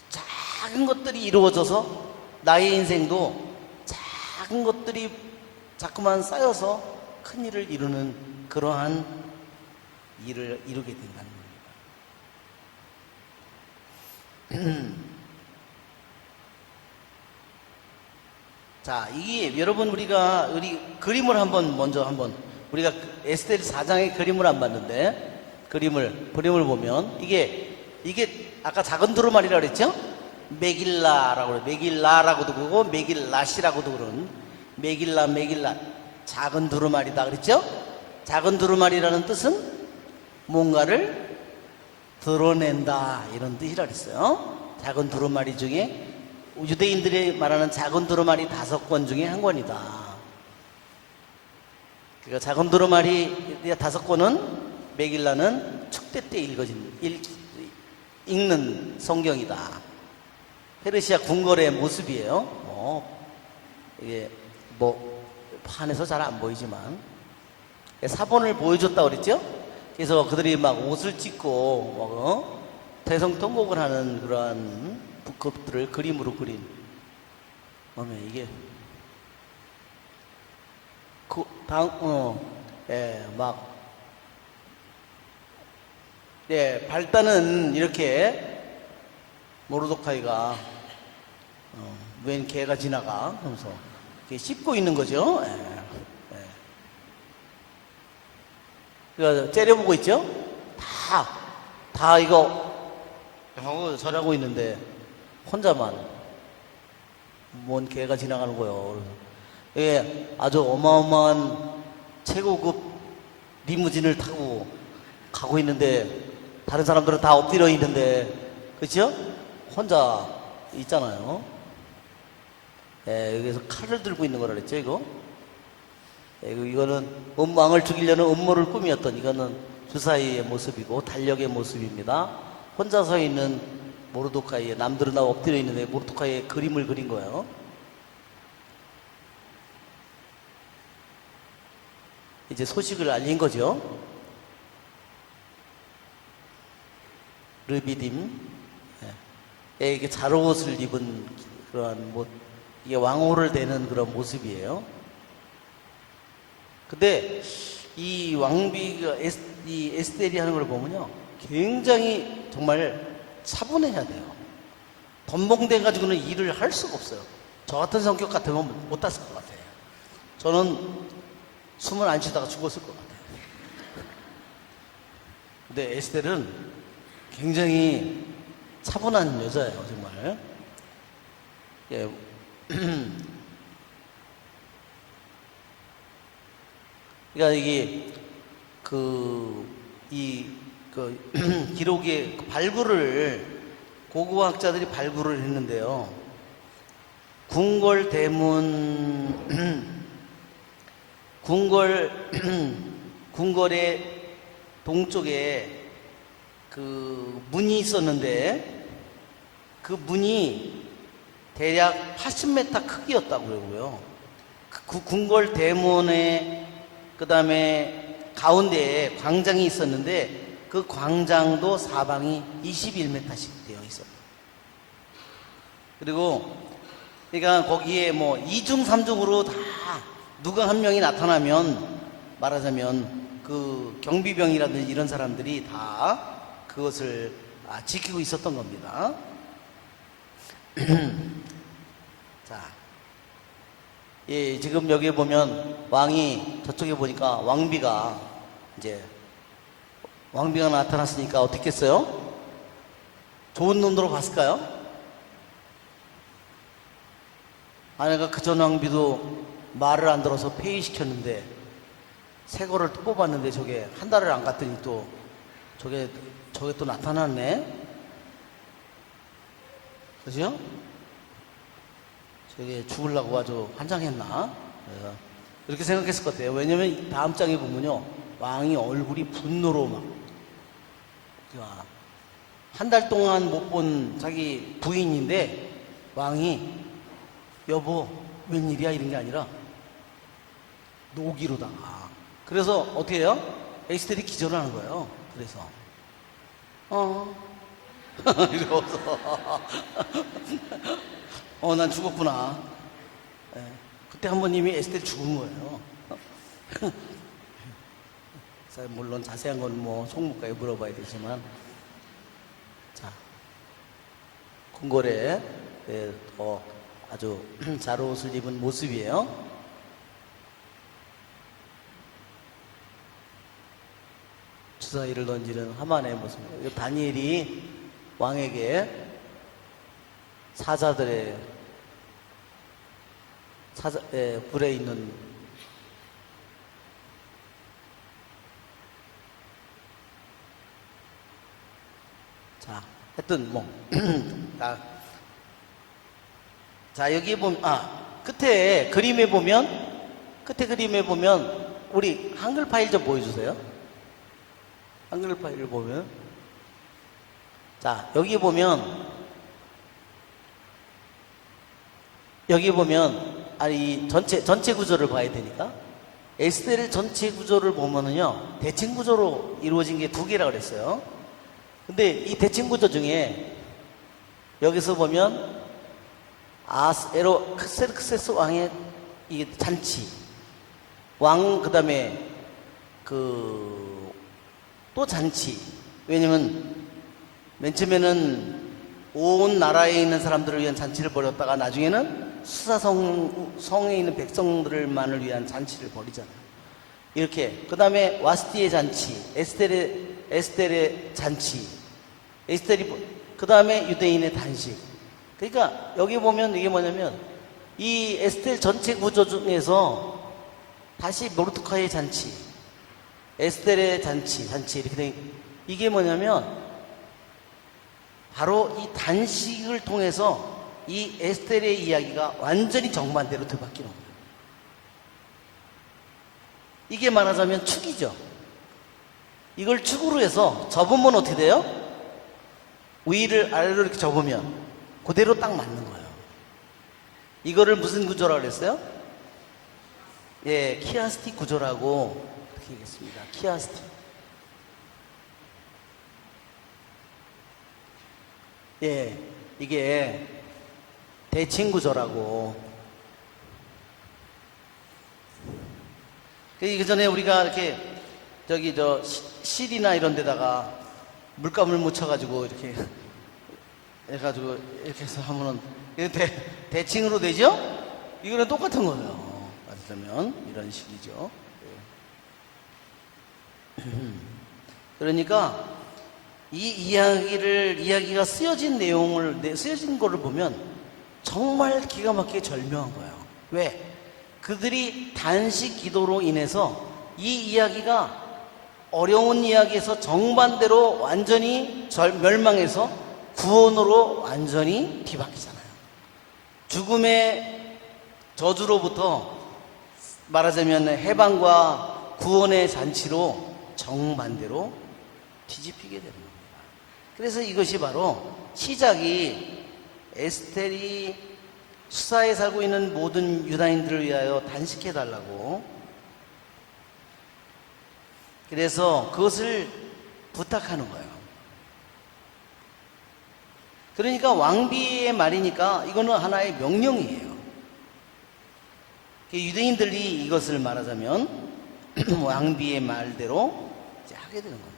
작은 것들이 이루어져서 나의 인생도 작은 것들이 자꾸만 쌓여서 큰 일을 이루는 그러한 일을 이루게 된다는 겁니다. 자, 이게 여러분 우리 그림을 우리가 에스겔 4장의 그림을 안 봤는데 그림을 보면 이게 아까 작은 두루마리라고 그랬죠? 메길라라고도 그러고 메길라시라고도 그러는 메길라 작은 두루마리다 그랬죠? 작은 두루마리라는 뜻은 뭔가를 드러낸다 이런 뜻이라 그랬어요. 작은 두루마리 중에 유대인들이 말하는 작은 두루마리 5권 중에 한 권이다. 그러니까 작은 두루마리 5권은 메길라는 축대 때 읽는 성경이다. 페르시아 궁궐의 모습이에요. 이게 판에서 잘 안 보이지만 사본을 보여줬다고 그랬죠? 그래서 그들이 막 옷을 찢고 대성통곡을 하는 그러한 것들을 그림으로 그린. 이게 발단은 이렇게 모르도카이가 웬 개가 지나가 하면서 씹고 있는 거죠. 그러니까 째려보고 있죠. 다 이거 하고 저러고 있는데 혼자만 뭔 개가 지나가는 거예요. 아주 어마어마한 최고급 리무진을 타고 가고 있는데 다른 사람들은 다 엎드려 있는데 그렇죠? 혼자 있잖아요. 여기서 칼을 들고 있는 거라 그랬죠, 이거? 이거는 왕을 죽이려는 음모를 꾸몄던 이거는 주사위의 모습이고 달력의 모습입니다. 혼자 서 있는 모르도카이에 남들은 다 엎드려 있는데 모르도카이의 그림을 그린 거예요. 이제 소식을 알린 거죠. 르비딤. 이게 자로옷을 입은 그러한 이게 왕호를 대는 그런 모습이에요. 근데 이 왕비가 이 에스겔이 하는 걸 보면요, 굉장히 정말 차분해야 돼요. 덤벙대 가지고는 일을 할 수가 없어요. 저 같은 성격 같으면 못 했을 것 같아요. 저는 숨을 안 쉬다가 죽었을 것 같아요. 근데 에스겔은 굉장히 차분한 여자예요, 정말. 그러니까 이게 기록의 고고학자들이 발굴을 했는데요. 궁궐 대문 궁궐의 동쪽에 그 문이 있었는데 그 문이 대략 80m 크기였다고 그러고요. 그 궁궐 대문에 그다음에 가운데에 광장이 있었는데 그 광장도 사방이 21m씩 되어 있어요. 그리고 그러니까 거기에 뭐 2중 3중으로 다 누가 한 명이 나타나면 말하자면 그 경비병이라든지 이런 사람들이 다 그것을 지키고 있었던 겁니다. 자, 예, 지금 여기 보면 왕이 저쪽에 보니까 왕비가 나타났으니까 어떻게 했어요? 좋은 눈으로 봤을까요? 아내가 그 전 왕비도 말을 안 들어서 폐위시켰는데 새 거를 또 뽑았는데 저게 한 달을 안 갔더니 또 저게 또 나타났네. 그죠? 저게 죽으려고 아주 환장했나? 이렇게 생각했을 것 같아요. 왜냐면 다음 장에 보면요, 왕이 얼굴이 분노로 막 한 달 동안 못 본 자기 부인인데 왕이 여보 웬일이야 이런 게 아니라 노기로다가 그래서 어떻게 해요? 에스텔이 기절을 하는 거예요. 그래서 이러면서 난 죽었구나. 예. 그때 한 번 이미 에스텔이 죽은 거예요. 물론 자세한 건 뭐 총무과에 물어봐야 되지만, 자, 궁궐에 아주 잘 옷을 입은 모습이에요. 주사위를 던지는 하만의 모습입니다. 다니엘이 왕에게 불에 있는 자, 하여튼 자, 여기 보면 끝에 그림에 보면 우리 한글 파일 좀 보여주세요. 한글 파일을 보면, 자, 여기 보면 이 전체 구조를 봐야 되니까 에스텔 전체 구조를 보면은요, 대칭 구조로 이루어진 게 두 개라 그랬어요. 근데 이 대칭 구조 중에 여기서 보면 크세르크세스 왕의 이 잔치, 그다음에 또 잔치. 왜냐면 맨 처음에는 온 나라에 있는 사람들을 위한 잔치를 벌였다가 나중에는 수사성에 있는 백성들만을 위한 잔치를 벌이잖아요. 이렇게. 그 다음에 와스티의 잔치, 에스텔의 잔치, 그 다음에 유대인의 단식. 그러니까 여기 보면 이게 뭐냐면 이 에스텔 전체 구조 중에서 다시 모르드카이의 잔치, 에스텔의 잔치 이렇게 된 이게 뭐냐면 바로 이 단식을 통해서 이 에스텔의 이야기가 완전히 정반대로 되바뀌는 거예요. 이게 말하자면 축이죠. 이걸 축으로 해서 접으면 어떻게 돼요? 위를 아래로 이렇게 접으면 그대로 딱 맞는 거예요. 이거를 무슨 구조라고 그랬어요? 예, 키아스틱 구조라고 그렇게 얘기했습니다. 키아스틱. 예, 이게 대칭 구조라고. 그 전에 우리가 이렇게 실이나 이런 데다가 물감을 묻혀가지고 이렇게 해가지고 이렇게 해서 하면은 대칭으로 되죠? 이거는 똑같은 거예요. 맞으면 이런 식이죠. 그러니까 이 이야기가 쓰여진 거를 보면 정말 기가 막히게 절묘한 거예요. 왜? 그들이 단식 기도로 인해서 이 이야기가 어려운 이야기에서 정반대로 완전히 멸망해서 구원으로 완전히 뒤바뀌잖아요. 죽음의 저주로부터 말하자면 해방과 구원의 잔치로 정반대로 뒤집히게 되는 겁니다. 그래서 이것이 바로 시작이 에스텔이 수사에 살고 있는 모든 유다인들을 위하여 단식해 달라고, 그래서 그것을 부탁하는 거예요. 그러니까 왕비의 말이니까 이거는 하나의 명령이에요. 유대인들이 이것을 말하자면 왕비의 말대로 이제 하게 되는 겁니다.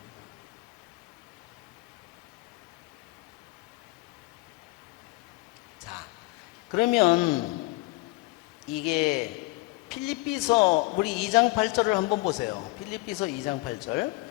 자, 그러면 이게 필립비서 우리 2장 8절을 한번 보세요. 필립비서 2장 8절.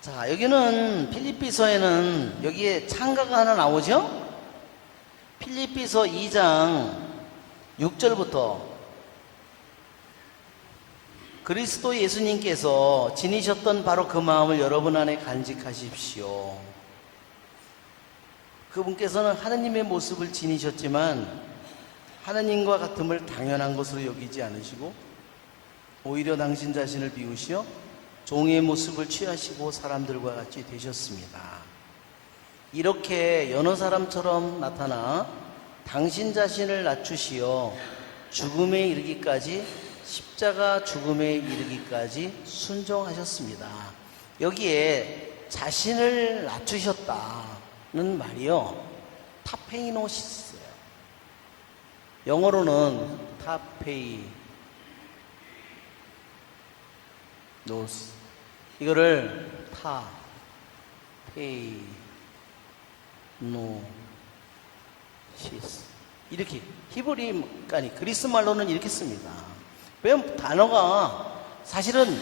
자, 여기는 필립비서에는 여기에 창가가 하나 나오죠? 필립비서 2장 6절부터 그리스도 예수님께서 지니셨던 바로 그 마음을 여러분 안에 간직하십시오. 그분께서는 하느님의 모습을 지니셨지만 하느님과 같음을 당연한 것으로 여기지 않으시고 오히려 당신 자신을 비우시어 종의 모습을 취하시고 사람들과 같이 되셨습니다. 이렇게 여러 사람처럼 나타나 당신 자신을 낮추시어 죽음에 이르기까지, 십자가 죽음에 이르기까지 순종하셨습니다. 여기에 자신을 낮추셨다는 말이요, 타페이노시스예요. 영어로는 타페이노스, 이거를 타페이노시스 이렇게 히브리, 아니 그리스 말로는 이렇게 씁니다. 왜냐면 단어가 사실은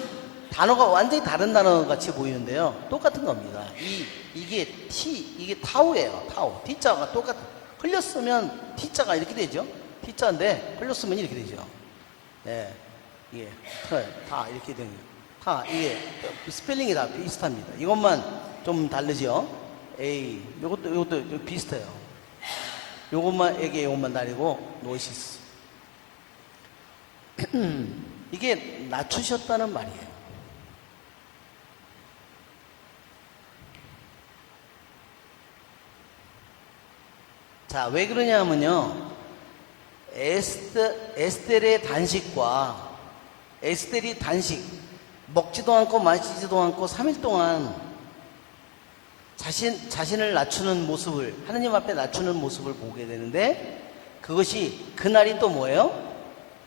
단어가 완전히 다른 단어 같이 보이는데요, 똑같은 겁니다. 이게 타우예요. 타우. T자가 똑같. 흘렸으면 T자가 이렇게 되죠. T자인데 흘렸으면 이렇게 되죠. 네, 이게 다 이렇게 되는 거예요. 다 이게 스펠링이 다 비슷합니다. 이것만 좀 다르죠. 요것도 비슷해요. 요것만 다르고 노시스. 이게 낮추셨다는 말이에요. 자, 왜 그러냐면요, 에스텔의 단식과 에스텔이 단식, 먹지도 않고 마시지도 않고 3일 동안 자신을 낮추는 모습을, 하느님 앞에 낮추는 모습을 보게 되는데, 그것이 그날이 또 뭐예요?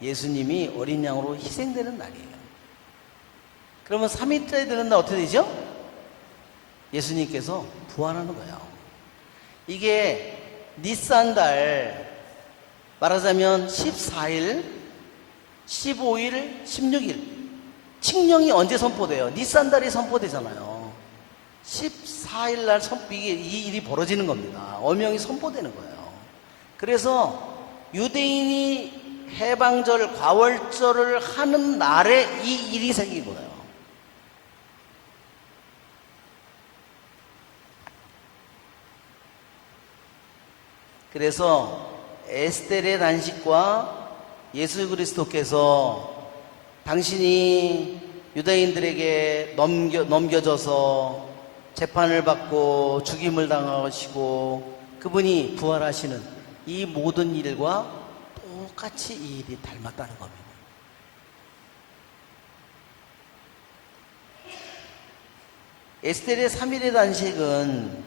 예수님이 어린 양으로 희생되는 날이에요. 그러면 3일째 되는 날 어떻게 되죠? 예수님께서 부활하는 거예요. 이게 니산달, 말하자면 14일, 15일, 16일, 칙령이 언제 선포돼요? 니산달이 선포되잖아요. 14일 날 이 일이 벌어지는 겁니다. 어명이 선포되는 거예요. 그래서 유대인이 해방절, 과월절을 하는 날에 이 일이 생긴 거예요. 그래서 에스텔의 단식과 예수 그리스도께서 당신이 유다인들에게 넘겨져서 재판을 받고 죽임을 당하시고 그분이 부활하시는 이 모든 일과 똑같이 이 일이 닮았다는 겁니다. 에스텔의 3일의 단식은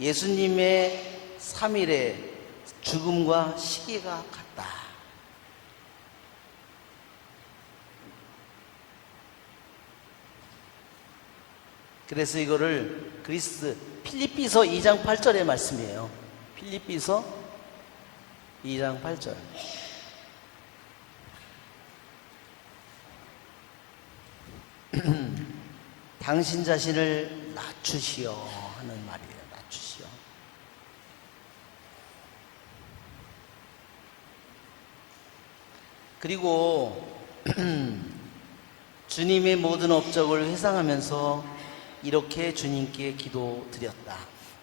예수님의 3일의 죽음과 시기가 같다. 그래서 이거를 필립비서 2장 8절의 말씀이에요. 필립비서 2장 8절. 당신 자신을 낮추시오 하는 말이에요. 낮추시오. 그리고 주님의 모든 업적을 회상하면서 이렇게 주님께 기도드렸다.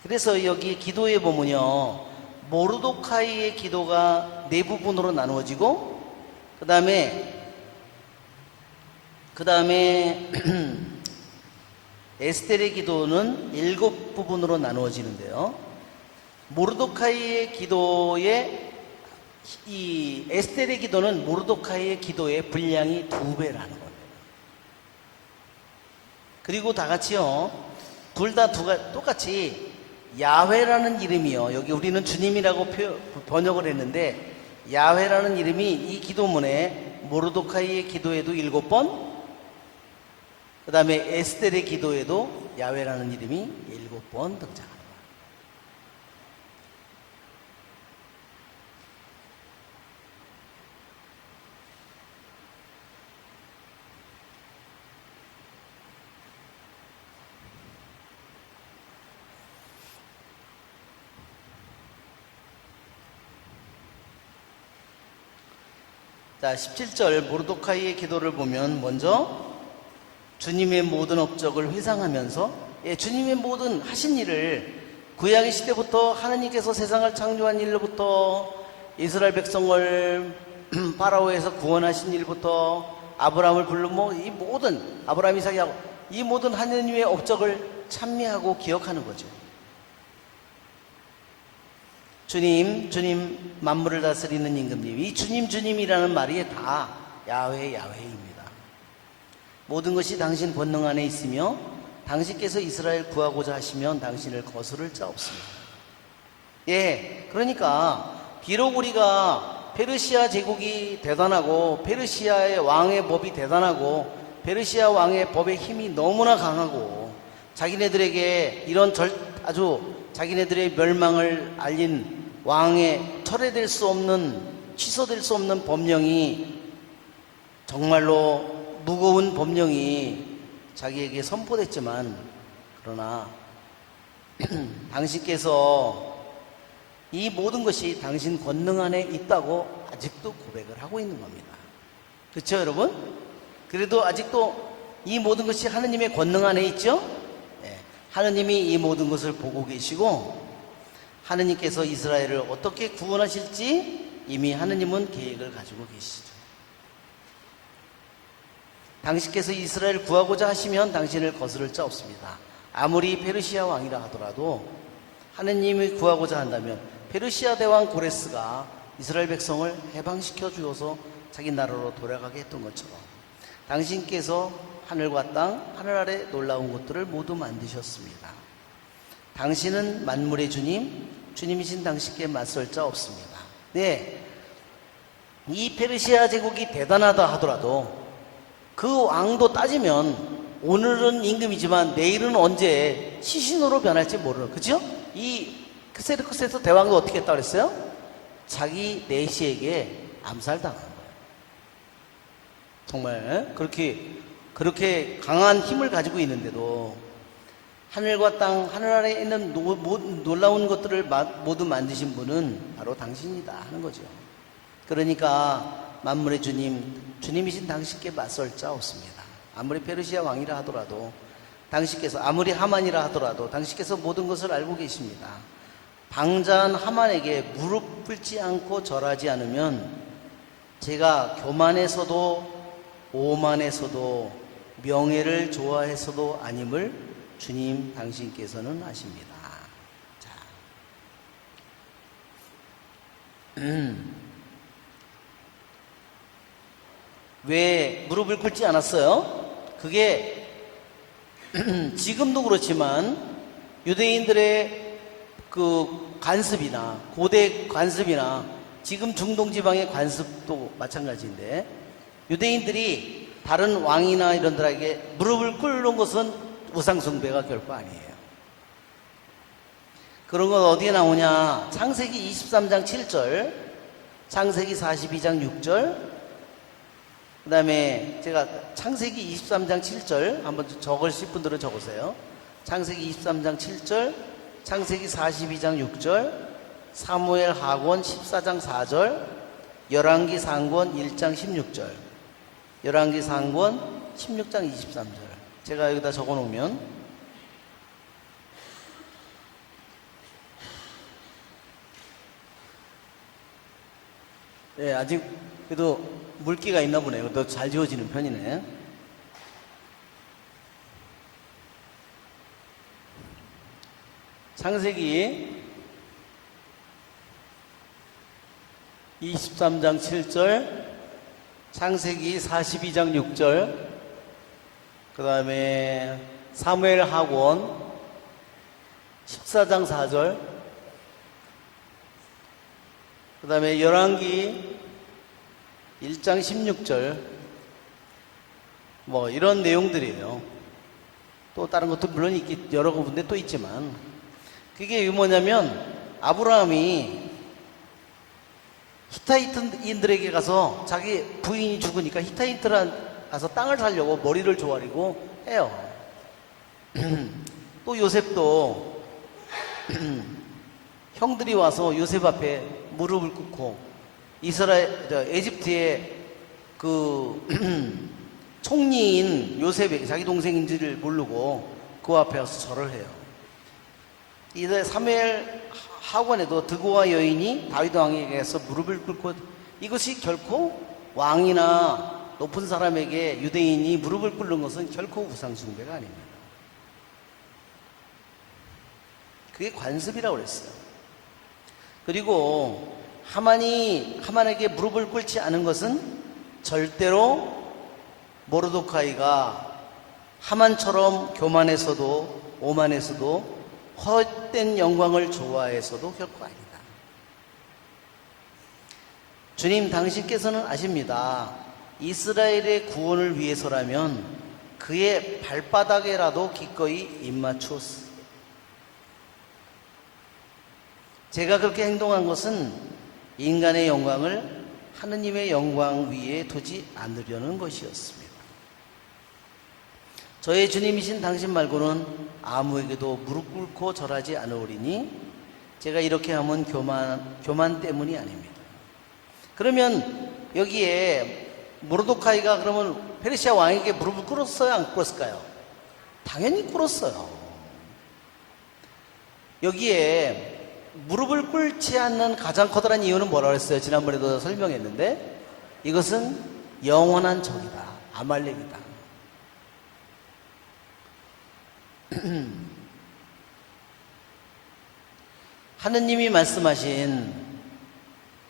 그래서 여기 기도에 보면요, 모르도카이의 기도가 네 부분으로 나누어지고, 그 다음에 에스텔의 기도는 7부분으로 나누어지는데요. 모르도카이의 기도의 이 에스텔의 기도는 모르도카이의 기도의 분량이 2배라는 겁니다. 그리고 다 같이요, 둘 다 똑같이 야훼라는 이름이요. 여기 우리는 주님이라고 번역을 했는데, 야훼라는 이름이 이 기도문에 모르도카이의 기도에도 7번, 그 다음에 에스텔의 기도에도 야훼라는 이름이 7번 등장합니다. 자, 17절 모르도카이의 기도를 보면 먼저 주님의 모든 업적을 회상하면서, 주님의 모든 하신 일을 구약의 시대부터 하나님께서 세상을 창조한 일로부터 이스라엘 백성을 파라오에서 구원하신 일부터 아브라함을 불러 이 모든 아브라함, 이삭, 야곱 이 모든 하나님의 업적을 찬미하고 기억하는 거죠. 주님 만물을 다스리는 임금님, 이 주님이라는 말이 다 야훼입니다. 모든 것이 당신 권능 안에 있으며 당신께서 이스라엘 구하고자 하시면 당신을 거스를 자 없습니다. 그러니까 비록 우리가 페르시아 제국이 대단하고 페르시아의 왕의 법이 대단하고 페르시아 왕의 법의 힘이 너무나 강하고 자기네들에게 이런 아주 자기네들의 멸망을 알린 왕의 철회될 수 없는, 취소될 수 없는 법령이, 정말로 무거운 법령이 자기에게 선포됐지만, 그러나 당신께서 이 모든 것이 당신 권능 안에 있다고 아직도 고백을 하고 있는 겁니다. 그렇죠, 여러분? 그래도 아직도 이 모든 것이 하느님의 권능 안에 있죠? 하느님이 이 모든 것을 보고 계시고, 하느님께서 이스라엘을 어떻게 구원하실지 이미 하느님은 계획을 가지고 계시죠. 당신께서 이스라엘을 구하고자 하시면 당신을 거스를 자 없습니다. 아무리 페르시아 왕이라 하더라도 하느님이 구하고자 한다면 페르시아 대왕 고레스가 이스라엘 백성을 해방시켜 주어서 자기 나라로 돌아가게 했던 것처럼 당신께서 하늘과 땅, 하늘 아래 놀라운 것들을 모두 만드셨습니다. 당신은 만물의 주님이신 당신께 맞설 자 없습니다. 이 페르시아 제국이 대단하다 하더라도 그 왕도 따지면 오늘은 임금이지만 내일은 언제 시신으로 변할지 모르는, 그죠? 이 크세르크세스 대왕도 어떻게 했다고 그랬어요? 자기 내시에게 암살당한 거예요. 정말 그렇게 강한 힘을 가지고 있는데도 하늘과 땅, 하늘 아래에 있는 놀라운 것들을 모두 만드신 분은 바로 당신이다 하는 거죠. 그러니까 만물의 주님이신 당신께 맞설 자 없습니다. 아무리 페르시아 왕이라 하더라도 당신께서, 아무리 하만이라 하더라도 당신께서 모든 것을 알고 계십니다. 방자한 하만에게 무릎 꿇지 않고 절하지 않으면 제가 교만해서도 오만해서도 명예를 좋아해서도 아님을 주님 당신께서는 아십니다. 자, 왜 무릎을 꿇지 않았어요? 그게 지금도 그렇지만 유대인들의 그 관습이나 고대 관습이나 지금 중동 지방의 관습도 마찬가지인데, 유대인들이 다른 왕이나 이런들에게 무릎을 꿇는 것은 우상숭배가 결코 아니에요. 그런 건 어디에 나오냐? 창세기 23장 7절, 창세기 42장 6절, 그 다음에 제가 창세기 23장 7절 한번 적으실 분들은 적으세요. 창세기 23장 7절, 창세기 42장 6절, 사무엘 하권 14장 4절, 열왕기 상권 1장 16절, 열왕기 상권 16장 23절. 제가 여기다 적어 놓으면 예, 아직 그래도 물기가 있나 보네요. 더 잘 지워지는 편이네. 창세기 23장 7절, 창세기 42장 6절, 그 다음에 사무엘 하곤 14장 4절, 그 다음에 열왕기 1장 16절, 뭐 이런 내용들이에요. 또 다른 것도 물론 여러 군데 또 있지만, 그게 뭐냐면 아브라함이 히타이트인들에게 가서 자기 부인이 죽으니까 히타이트를 가서 땅을 살려고 머리를 조아리고 해요. 또 요셉도 형들이 와서 요셉 앞에 무릎을 꿇고 에집트의 그 총리인 요셉이 자기 동생인지를 모르고 그 앞에 와서 절을 해요. 이제 사무엘 하곤에도 드고와 여인이 다윗 왕에게서 무릎을 꿇고, 이것이 결코 왕이나 높은 사람에게 유대인이 무릎을 꿇는 것은 결코 우상 숭배가 아닙니다. 그게 관습이라고 그랬어요. 그리고 하만에게 무릎을 꿇지 않은 것은 절대로 모르드카이가 하만처럼 교만해서도 오만해서도 헛된 영광을 좋아해서도 결코 아니다. 주님 당신께서는 아십니다. 이스라엘의 구원을 위해서라면 그의 발바닥에라도 기꺼이 입맞추었습니다. 제가 그렇게 행동한 것은 인간의 영광을 하느님의 영광 위에 두지 않으려는 것이었습니다. 저의 주님이신 당신 말고는 아무에게도 무릎 꿇고 절하지 않으리니 제가 이렇게 하면 교만 때문이 아닙니다. 그러면 여기에 모르드카이가 그러면 페르시아 왕에게 무릎을 꿇었어요, 안 꿇었을까요? 당연히 꿇었어요. 여기에 무릎을 꿇지 않는 가장 커다란 이유는 뭐라고 했어요? 지난번에도 설명했는데, 이것은 영원한 적이다. 아말렉이다. 하느님이 말씀하신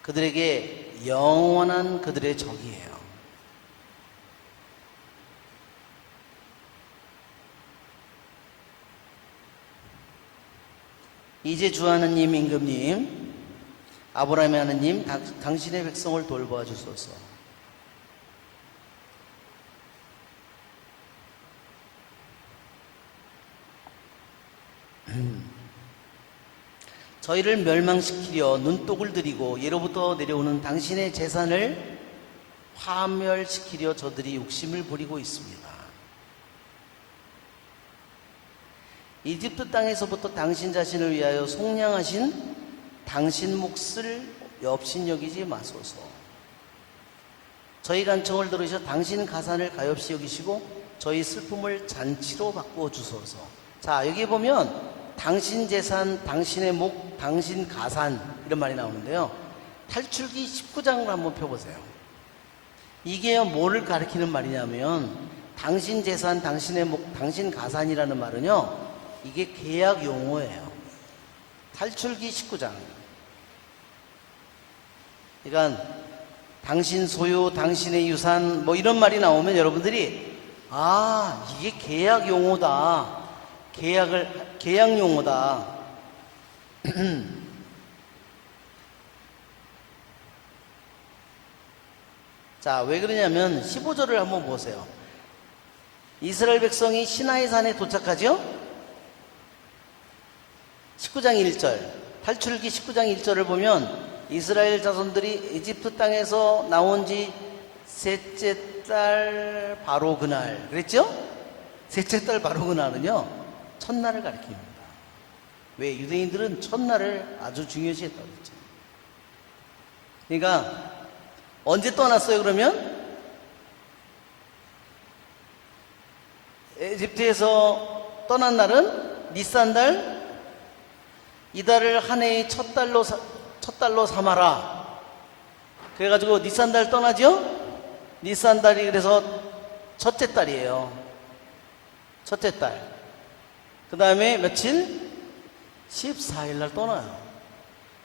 그들에게 영원한 그들의 적이에요. 이제 주 하느님, 임금님, 아브라함의 하느님, 당신의 백성을 돌보아 주소서. 저희를 멸망시키려 눈독을 들이고 예로부터 내려오는 당신의 재산을 파멸시키려 저들이 욕심을 부리고 있습니다. 이집트 땅에서부터 당신 자신을 위하여 속량하신 당신 몫을 업신여기지 마소서. 저희 간청을 들으셔 당신 가산을 가엾이 여기시고 저희 슬픔을 잔치로 바꾸어 주소서. 자, 여기 보면 당신 재산, 당신의 목, 당신 가산 이런 말이 나오는데요. 탈출기 19장을 한번 펴보세요. 이게 뭐를 가리키는 말이냐면 당신 재산, 당신의 목, 당신 가산이라는 말은요, 이게 계약 용어예요. 탈출기 19장. 그러니까 당신 소유, 당신의 유산 뭐 이런 말이 나오면 여러분들이 이게 계약 용어다. 계약 용어다. 자, 왜 그러냐면 15절을 한번 보세요. 이스라엘 백성이 시나이 산에 도착하죠? 19장 1절, 탈출기 19장 1절을 보면 이스라엘 자손들이 이집트 땅에서 나온 지 셋째 달 바로 그날, 그랬죠? 셋째 달 바로 그날은요, 첫날을 가리킵니다. 왜? 유대인들은 첫날을 아주 중요시 했다고 그랬죠. 그러니까 언제 떠났어요 그러면? 에집트에서 떠난 날은 니산달, 이달을 한 해의 첫 달로 삼아라. 그래가지고 니산달 떠나죠? 니산달이 그래서 첫째 달이에요. 첫째 달. 그 다음에 며칠? 14일 날 떠나요.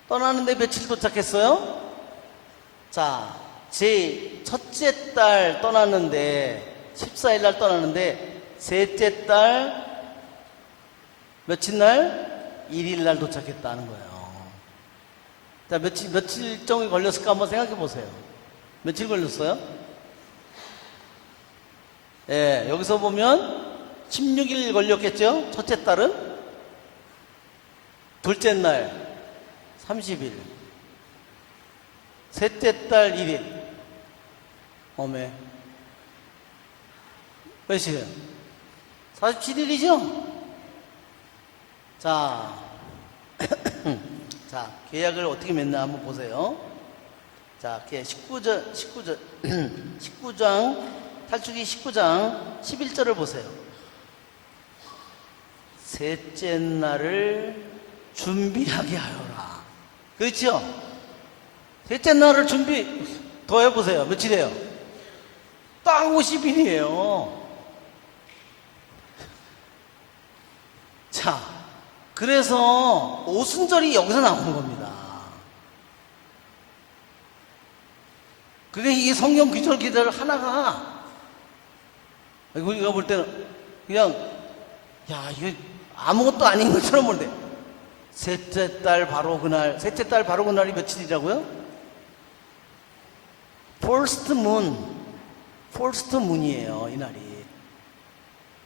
떠나는데 며칠 도착했어요? 자, 제 첫째 달 떠났는데 14일 날 떠났는데 셋째 달 며칠 날? 1일 날 도착했다는 거예요. 자, 며칠 정도 걸렸을까 한번 생각해 보세요. 며칠 걸렸어요? 예, 여기서 보면 16일 걸렸겠죠? 첫째 달은? 둘째 날 30일. 셋째 달 1일. 어메. 몇이에요? 47일이죠? 자, 자, 계약을 어떻게 맺나 한번 보세요. 자, 19장, 탈출기 19장 11절을 보세요. 셋째 날을 준비하게 하여라. 그렇죠? 셋째 날을 더 해보세요. 며칠이에요? 딱 50일이에요. 자, 그래서 오순절이 여기서 나오는 겁니다. 그게 이 성경 기절 하나가 우리가 볼 때는 그냥 야 이거 아무것도 아닌 것처럼 보는데 셋째 달 바로 그날이 며칠이라고요? First moon이에요. 이 날이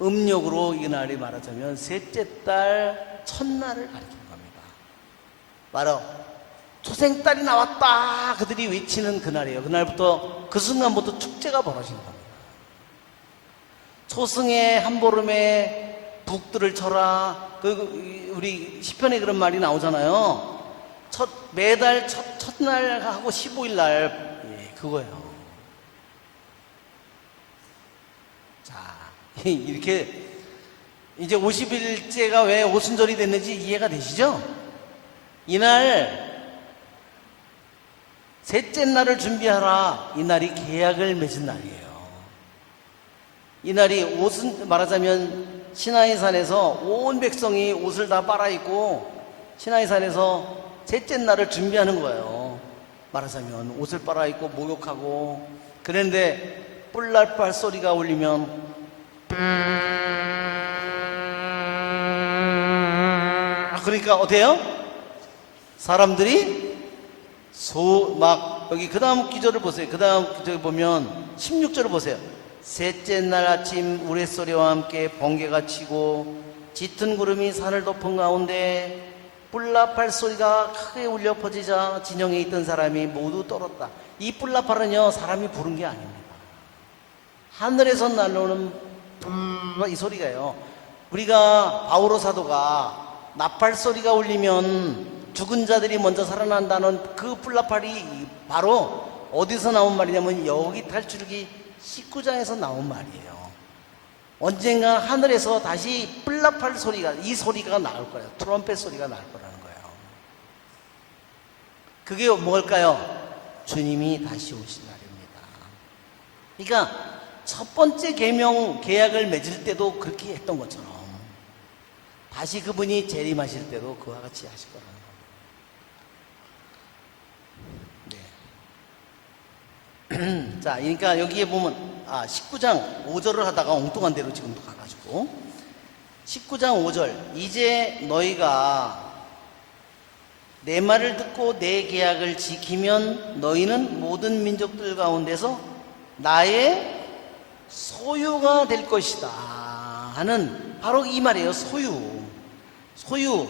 음력으로 이 날이 말하자면 셋째 달 첫날을 가리키는 겁니다. 바로 초생달이 나왔다 그들이 외치는 그날이에요. 그날부터 그 순간부터 축제가 벌어지는 겁니다. 초승의 한보름에 북들을 쳐라. 우리 시편에 그런 말이 나오잖아요. 매달 첫날하고 15일 날 그거예요. 자, 이렇게 이제 50일째가 왜 오순절이 됐는지 이해가 되시죠? 이날 셋째 날을 준비하라. 이 날이 계약을 맺은 날이에요. 이 날이 말하자면 시나이산에서 온 백성이 옷을 다 빨아입고 시나이산에서 셋째 날을 준비하는 거예요. 말하자면 옷을 빨아입고 목욕하고 그런데 뿔날팔 소리가 울리면 그러니까 어때요? 사람들이 여기 그 다음 기절을 보세요. 그 다음 기절 보면 16절을 보세요. 셋째 날 아침 우레소리와 함께 번개가 치고 짙은 구름이 산을 덮은 가운데 뿔나팔 소리가 크게 울려 퍼지자 진영에 있던 사람이 모두 떨었다. 이 뿔나팔은요 사람이 부른 게 아닙니다. 하늘에서 날려오는 이 소리가요. 우리가 바오로 사도가 나팔 소리가 울리면 죽은 자들이 먼저 살아난다는 그 뿔나팔이 바로 어디서 나온 말이냐면 여기 탈출기 19장에서 나온 말이에요. 언젠가 하늘에서 다시 뿔나팔 소리가 이 소리가 나올 거예요. 트럼펫 소리가 나올 거라는 거예요. 그게 뭘까요? 주님이 다시 오신 날입니다. 그러니까 첫 번째 계약을 맺을 때도 그렇게 했던 것처럼 다시 그분이 재림하실 때도 그와 같이 하실 거라는 겁니다. 네. 자, 그러니까 여기에 보면 19장 5절을 하다가 엉뚱한 데로 지금도 가가지고 19장 5절 이제 너희가 내 말을 듣고 내 계약을 지키면 너희는 모든 민족들 가운데서 나의 소유가 될 것이다 하는 바로 이 말이에요. 소유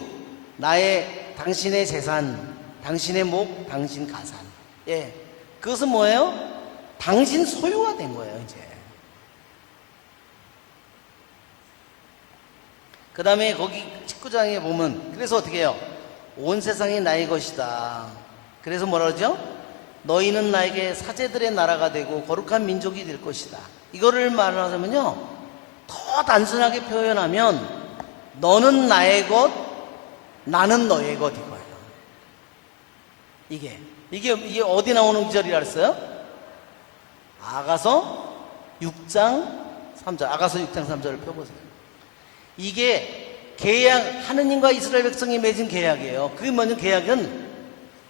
당신의 재산, 당신의 목, 당신 가산. 예, 그것은 뭐예요? 당신 소유가 된 거예요. 이제 그 다음에 거기 19장에 보면 그래서 어떻게 해요? 온 세상이 나의 것이다. 그래서 뭐라 그러죠? 너희는 나에게 사제들의 나라가 되고 거룩한 민족이 될 것이다. 이거를 말하자면요 더 단순하게 표현하면 너는 나의 것, 나는 너의 것 이거예요. 이게 이게 어디 나오는 구절이라 그랬어요? 아가서 6장 3절. 아가서 6장 3절을 펴보세요. 이게 계약, 하느님과 이스라엘 백성이 맺은 계약이에요. 그게 뭐냐, 계약은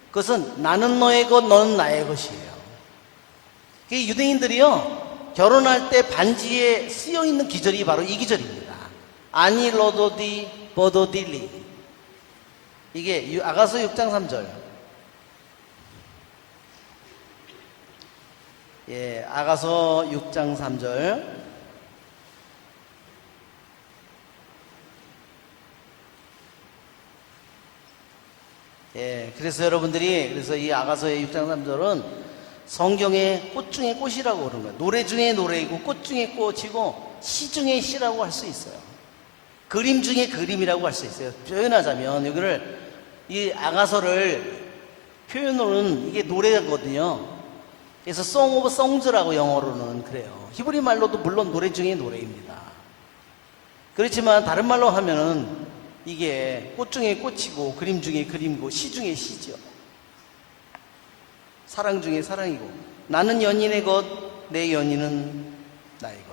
그것은 나는 너의 것, 너는 나의 것이에요. 그 유대인들이요, 결혼할 때 반지에 쓰여 있는 기절이 바로 이 기절입니다. 아니 로도디 보도딜리. 이게 아가서 6장 3절. 예, 아가서 6장 3절. 예, 그래서 여러분들이, 그래서 이 아가서의 6장 3절은 성경의 꽃 중에 꽃이라고 그러는 거예요. 노래 중에 노래이고, 꽃 중에 꽃이고, 시 중에 시라고 할 수 있어요. 그림 중에 그림이라고 할 수 있어요. 표현하자면, 여기를, 이 아가서를 표현으로는 이게 노래거든요. 그래서 Song of Songs라고 영어로는 그래요. 히브리 말로도 물론 노래 중에 노래입니다. 그렇지만 다른 말로 하면은 이게 꽃 중에 꽃이고, 그림 중에 그림이고, 시 중에 시죠. 사랑 중에 사랑이고, 나는 연인의 것, 내 연인은 나의 것.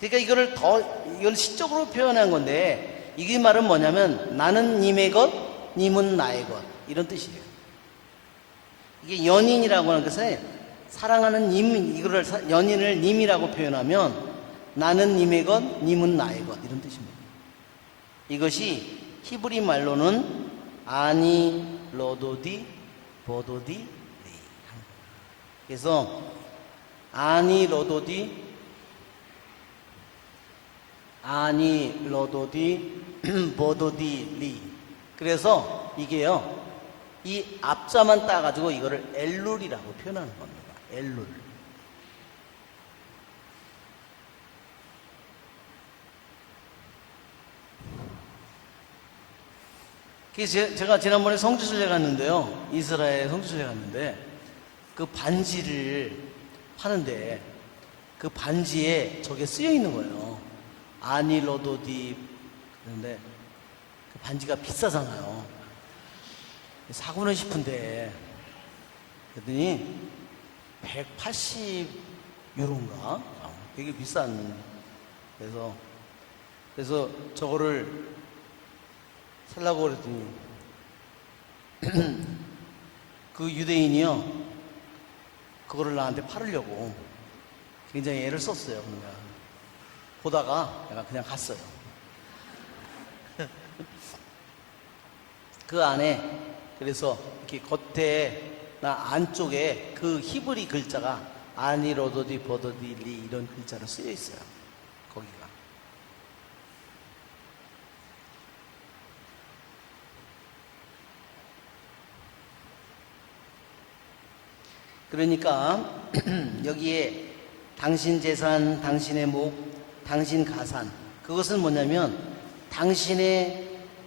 그러니까 이건 시적으로 표현한 건데, 이게 말은 뭐냐면 나는 님의 것, 님은 나의 것, 이런 뜻이에요. 이게 연인이라고 하는 것은 사랑하는 님, 이거를 연인을 님이라고 표현하면 나는 님의 것, 님은 나의 것, 이런 뜻입니다. 이것이 히브리 말로는 아니 로도디 보도디 리. 그래서 아니 로도디 보도디 리. 그래서 이게요, 이 앞자만 따가지고 이거를 엘룰이라고 표현하는 겁니다. 엘룰. 제가 지난번에 성지순례 갔는데요, 이스라엘 성지순례 갔는데 그 반지를 파는데 그 반지에 저게 쓰여 있는 거예요. 아니 로도디. 그런데 그 반지가 비싸잖아요. 사고는 싶은데, 그랬더니 180유로인가? 되게 비싼. 그래서 저거를 살라고 그랬더니 그 유대인이요, 그거를 나한테 팔으려고 굉장히 애를 썼어요. 그러니까 보다가 내가 그냥 갔어요. 그 안에, 그래서 이렇게 겉에나 안쪽에 그 히브리 글자가 아니 로도디 보도디 리, 이런 글자로 쓰여 있어요. 거기가. 그러니까 여기에 당신 재산, 당신의 목, 당신 가산, 그것은 뭐냐면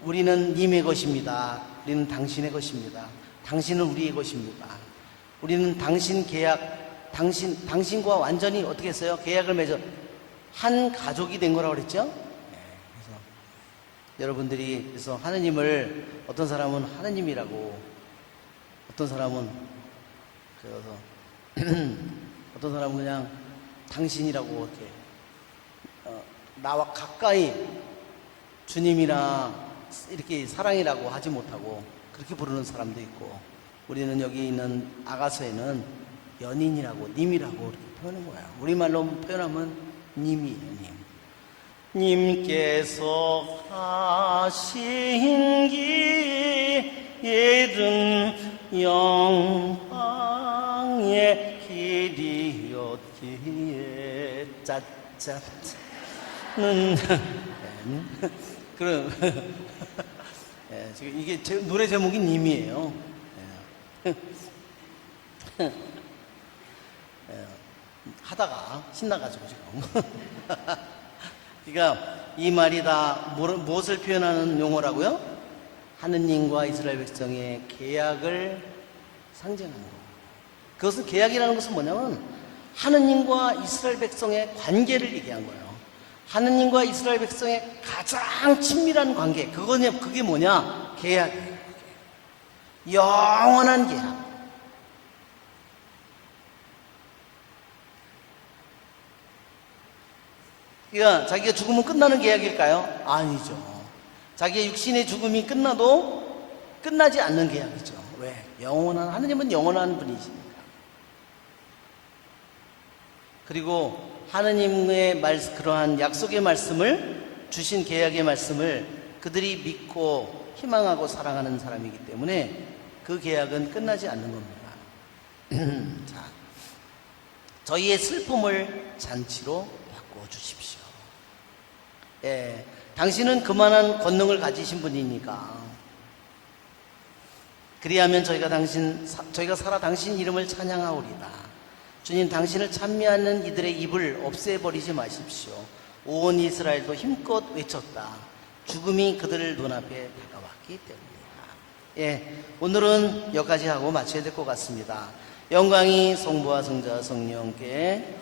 우리는 님의 것입니다. 우리는 당신의 것입니다. 당신은 우리의 것입니다. 우리는 당신 계약, 당신과 완전히 어떻게 했어요? 계약을 맺어 한 가족이 된 거라고 그랬죠? 그래서 여러분들이, 그래서 하느님을, 어떤 사람은 하느님이라고, 어떤 사람은 어떤 사람은 그냥 당신이라고 이렇게 나와 가까이 주님이나 이렇게 사랑이라고 하지 못하고 그렇게 부르는 사람도 있고, 우리는 여기 있는 아가서에는 연인이라고, 님이라고 이렇게 표현한 거야. 우리말로 표현하면 님이에요, 님. 님께서 하신 길은 영광의 길이었기에 짜짜는 그럼 예, 지금 이게 노래 제목이 님이에요. 예. 하다가 신나가지고 지금. 그러니까 이 말이 다 무엇을 표현하는 용어라고요? 하느님과 이스라엘 백성의 계약을 상징하는 거예요. 그것은, 계약이라는 것은 뭐냐면 하느님과 이스라엘 백성의 관계를 얘기한 거예요. 하느님과 이스라엘 백성의 가장 친밀한 관계, 그게 뭐냐? 계약이에요. 영원한 계약. 그러니까 자기가 죽으면 끝나는 계약일까요? 아니죠. 자기의 육신의 죽음이 끝나도 끝나지 않는 계약이죠. 왜? 영원한, 하느님은 영원한 분이시니까. 그리고 하느님의 그러한 약속의 말씀을, 주신 계약의 말씀을 그들이 믿고 희망하고 사랑하는 사람이기 때문에 그 계약은 끝나지 않는 겁니다. 자, 저희의 슬픔을 잔치로 바꿔주십시오. 예, 당신은 그만한 권능을 가지신 분이니까. 그리하면 저희가 살아 당신 이름을 찬양하오리다. 주님, 당신을 찬미하는 이들의 입을 없애버리지 마십시오. 온 이스라엘도 힘껏 외쳤다. 죽음이 그들 눈앞에 다가왔기 때문이다. 예, 오늘은 여기까지 하고 마쳐야 될 것 같습니다. 영광이 성부와 성자와 성령께.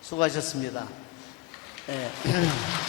수고하셨습니다. 예.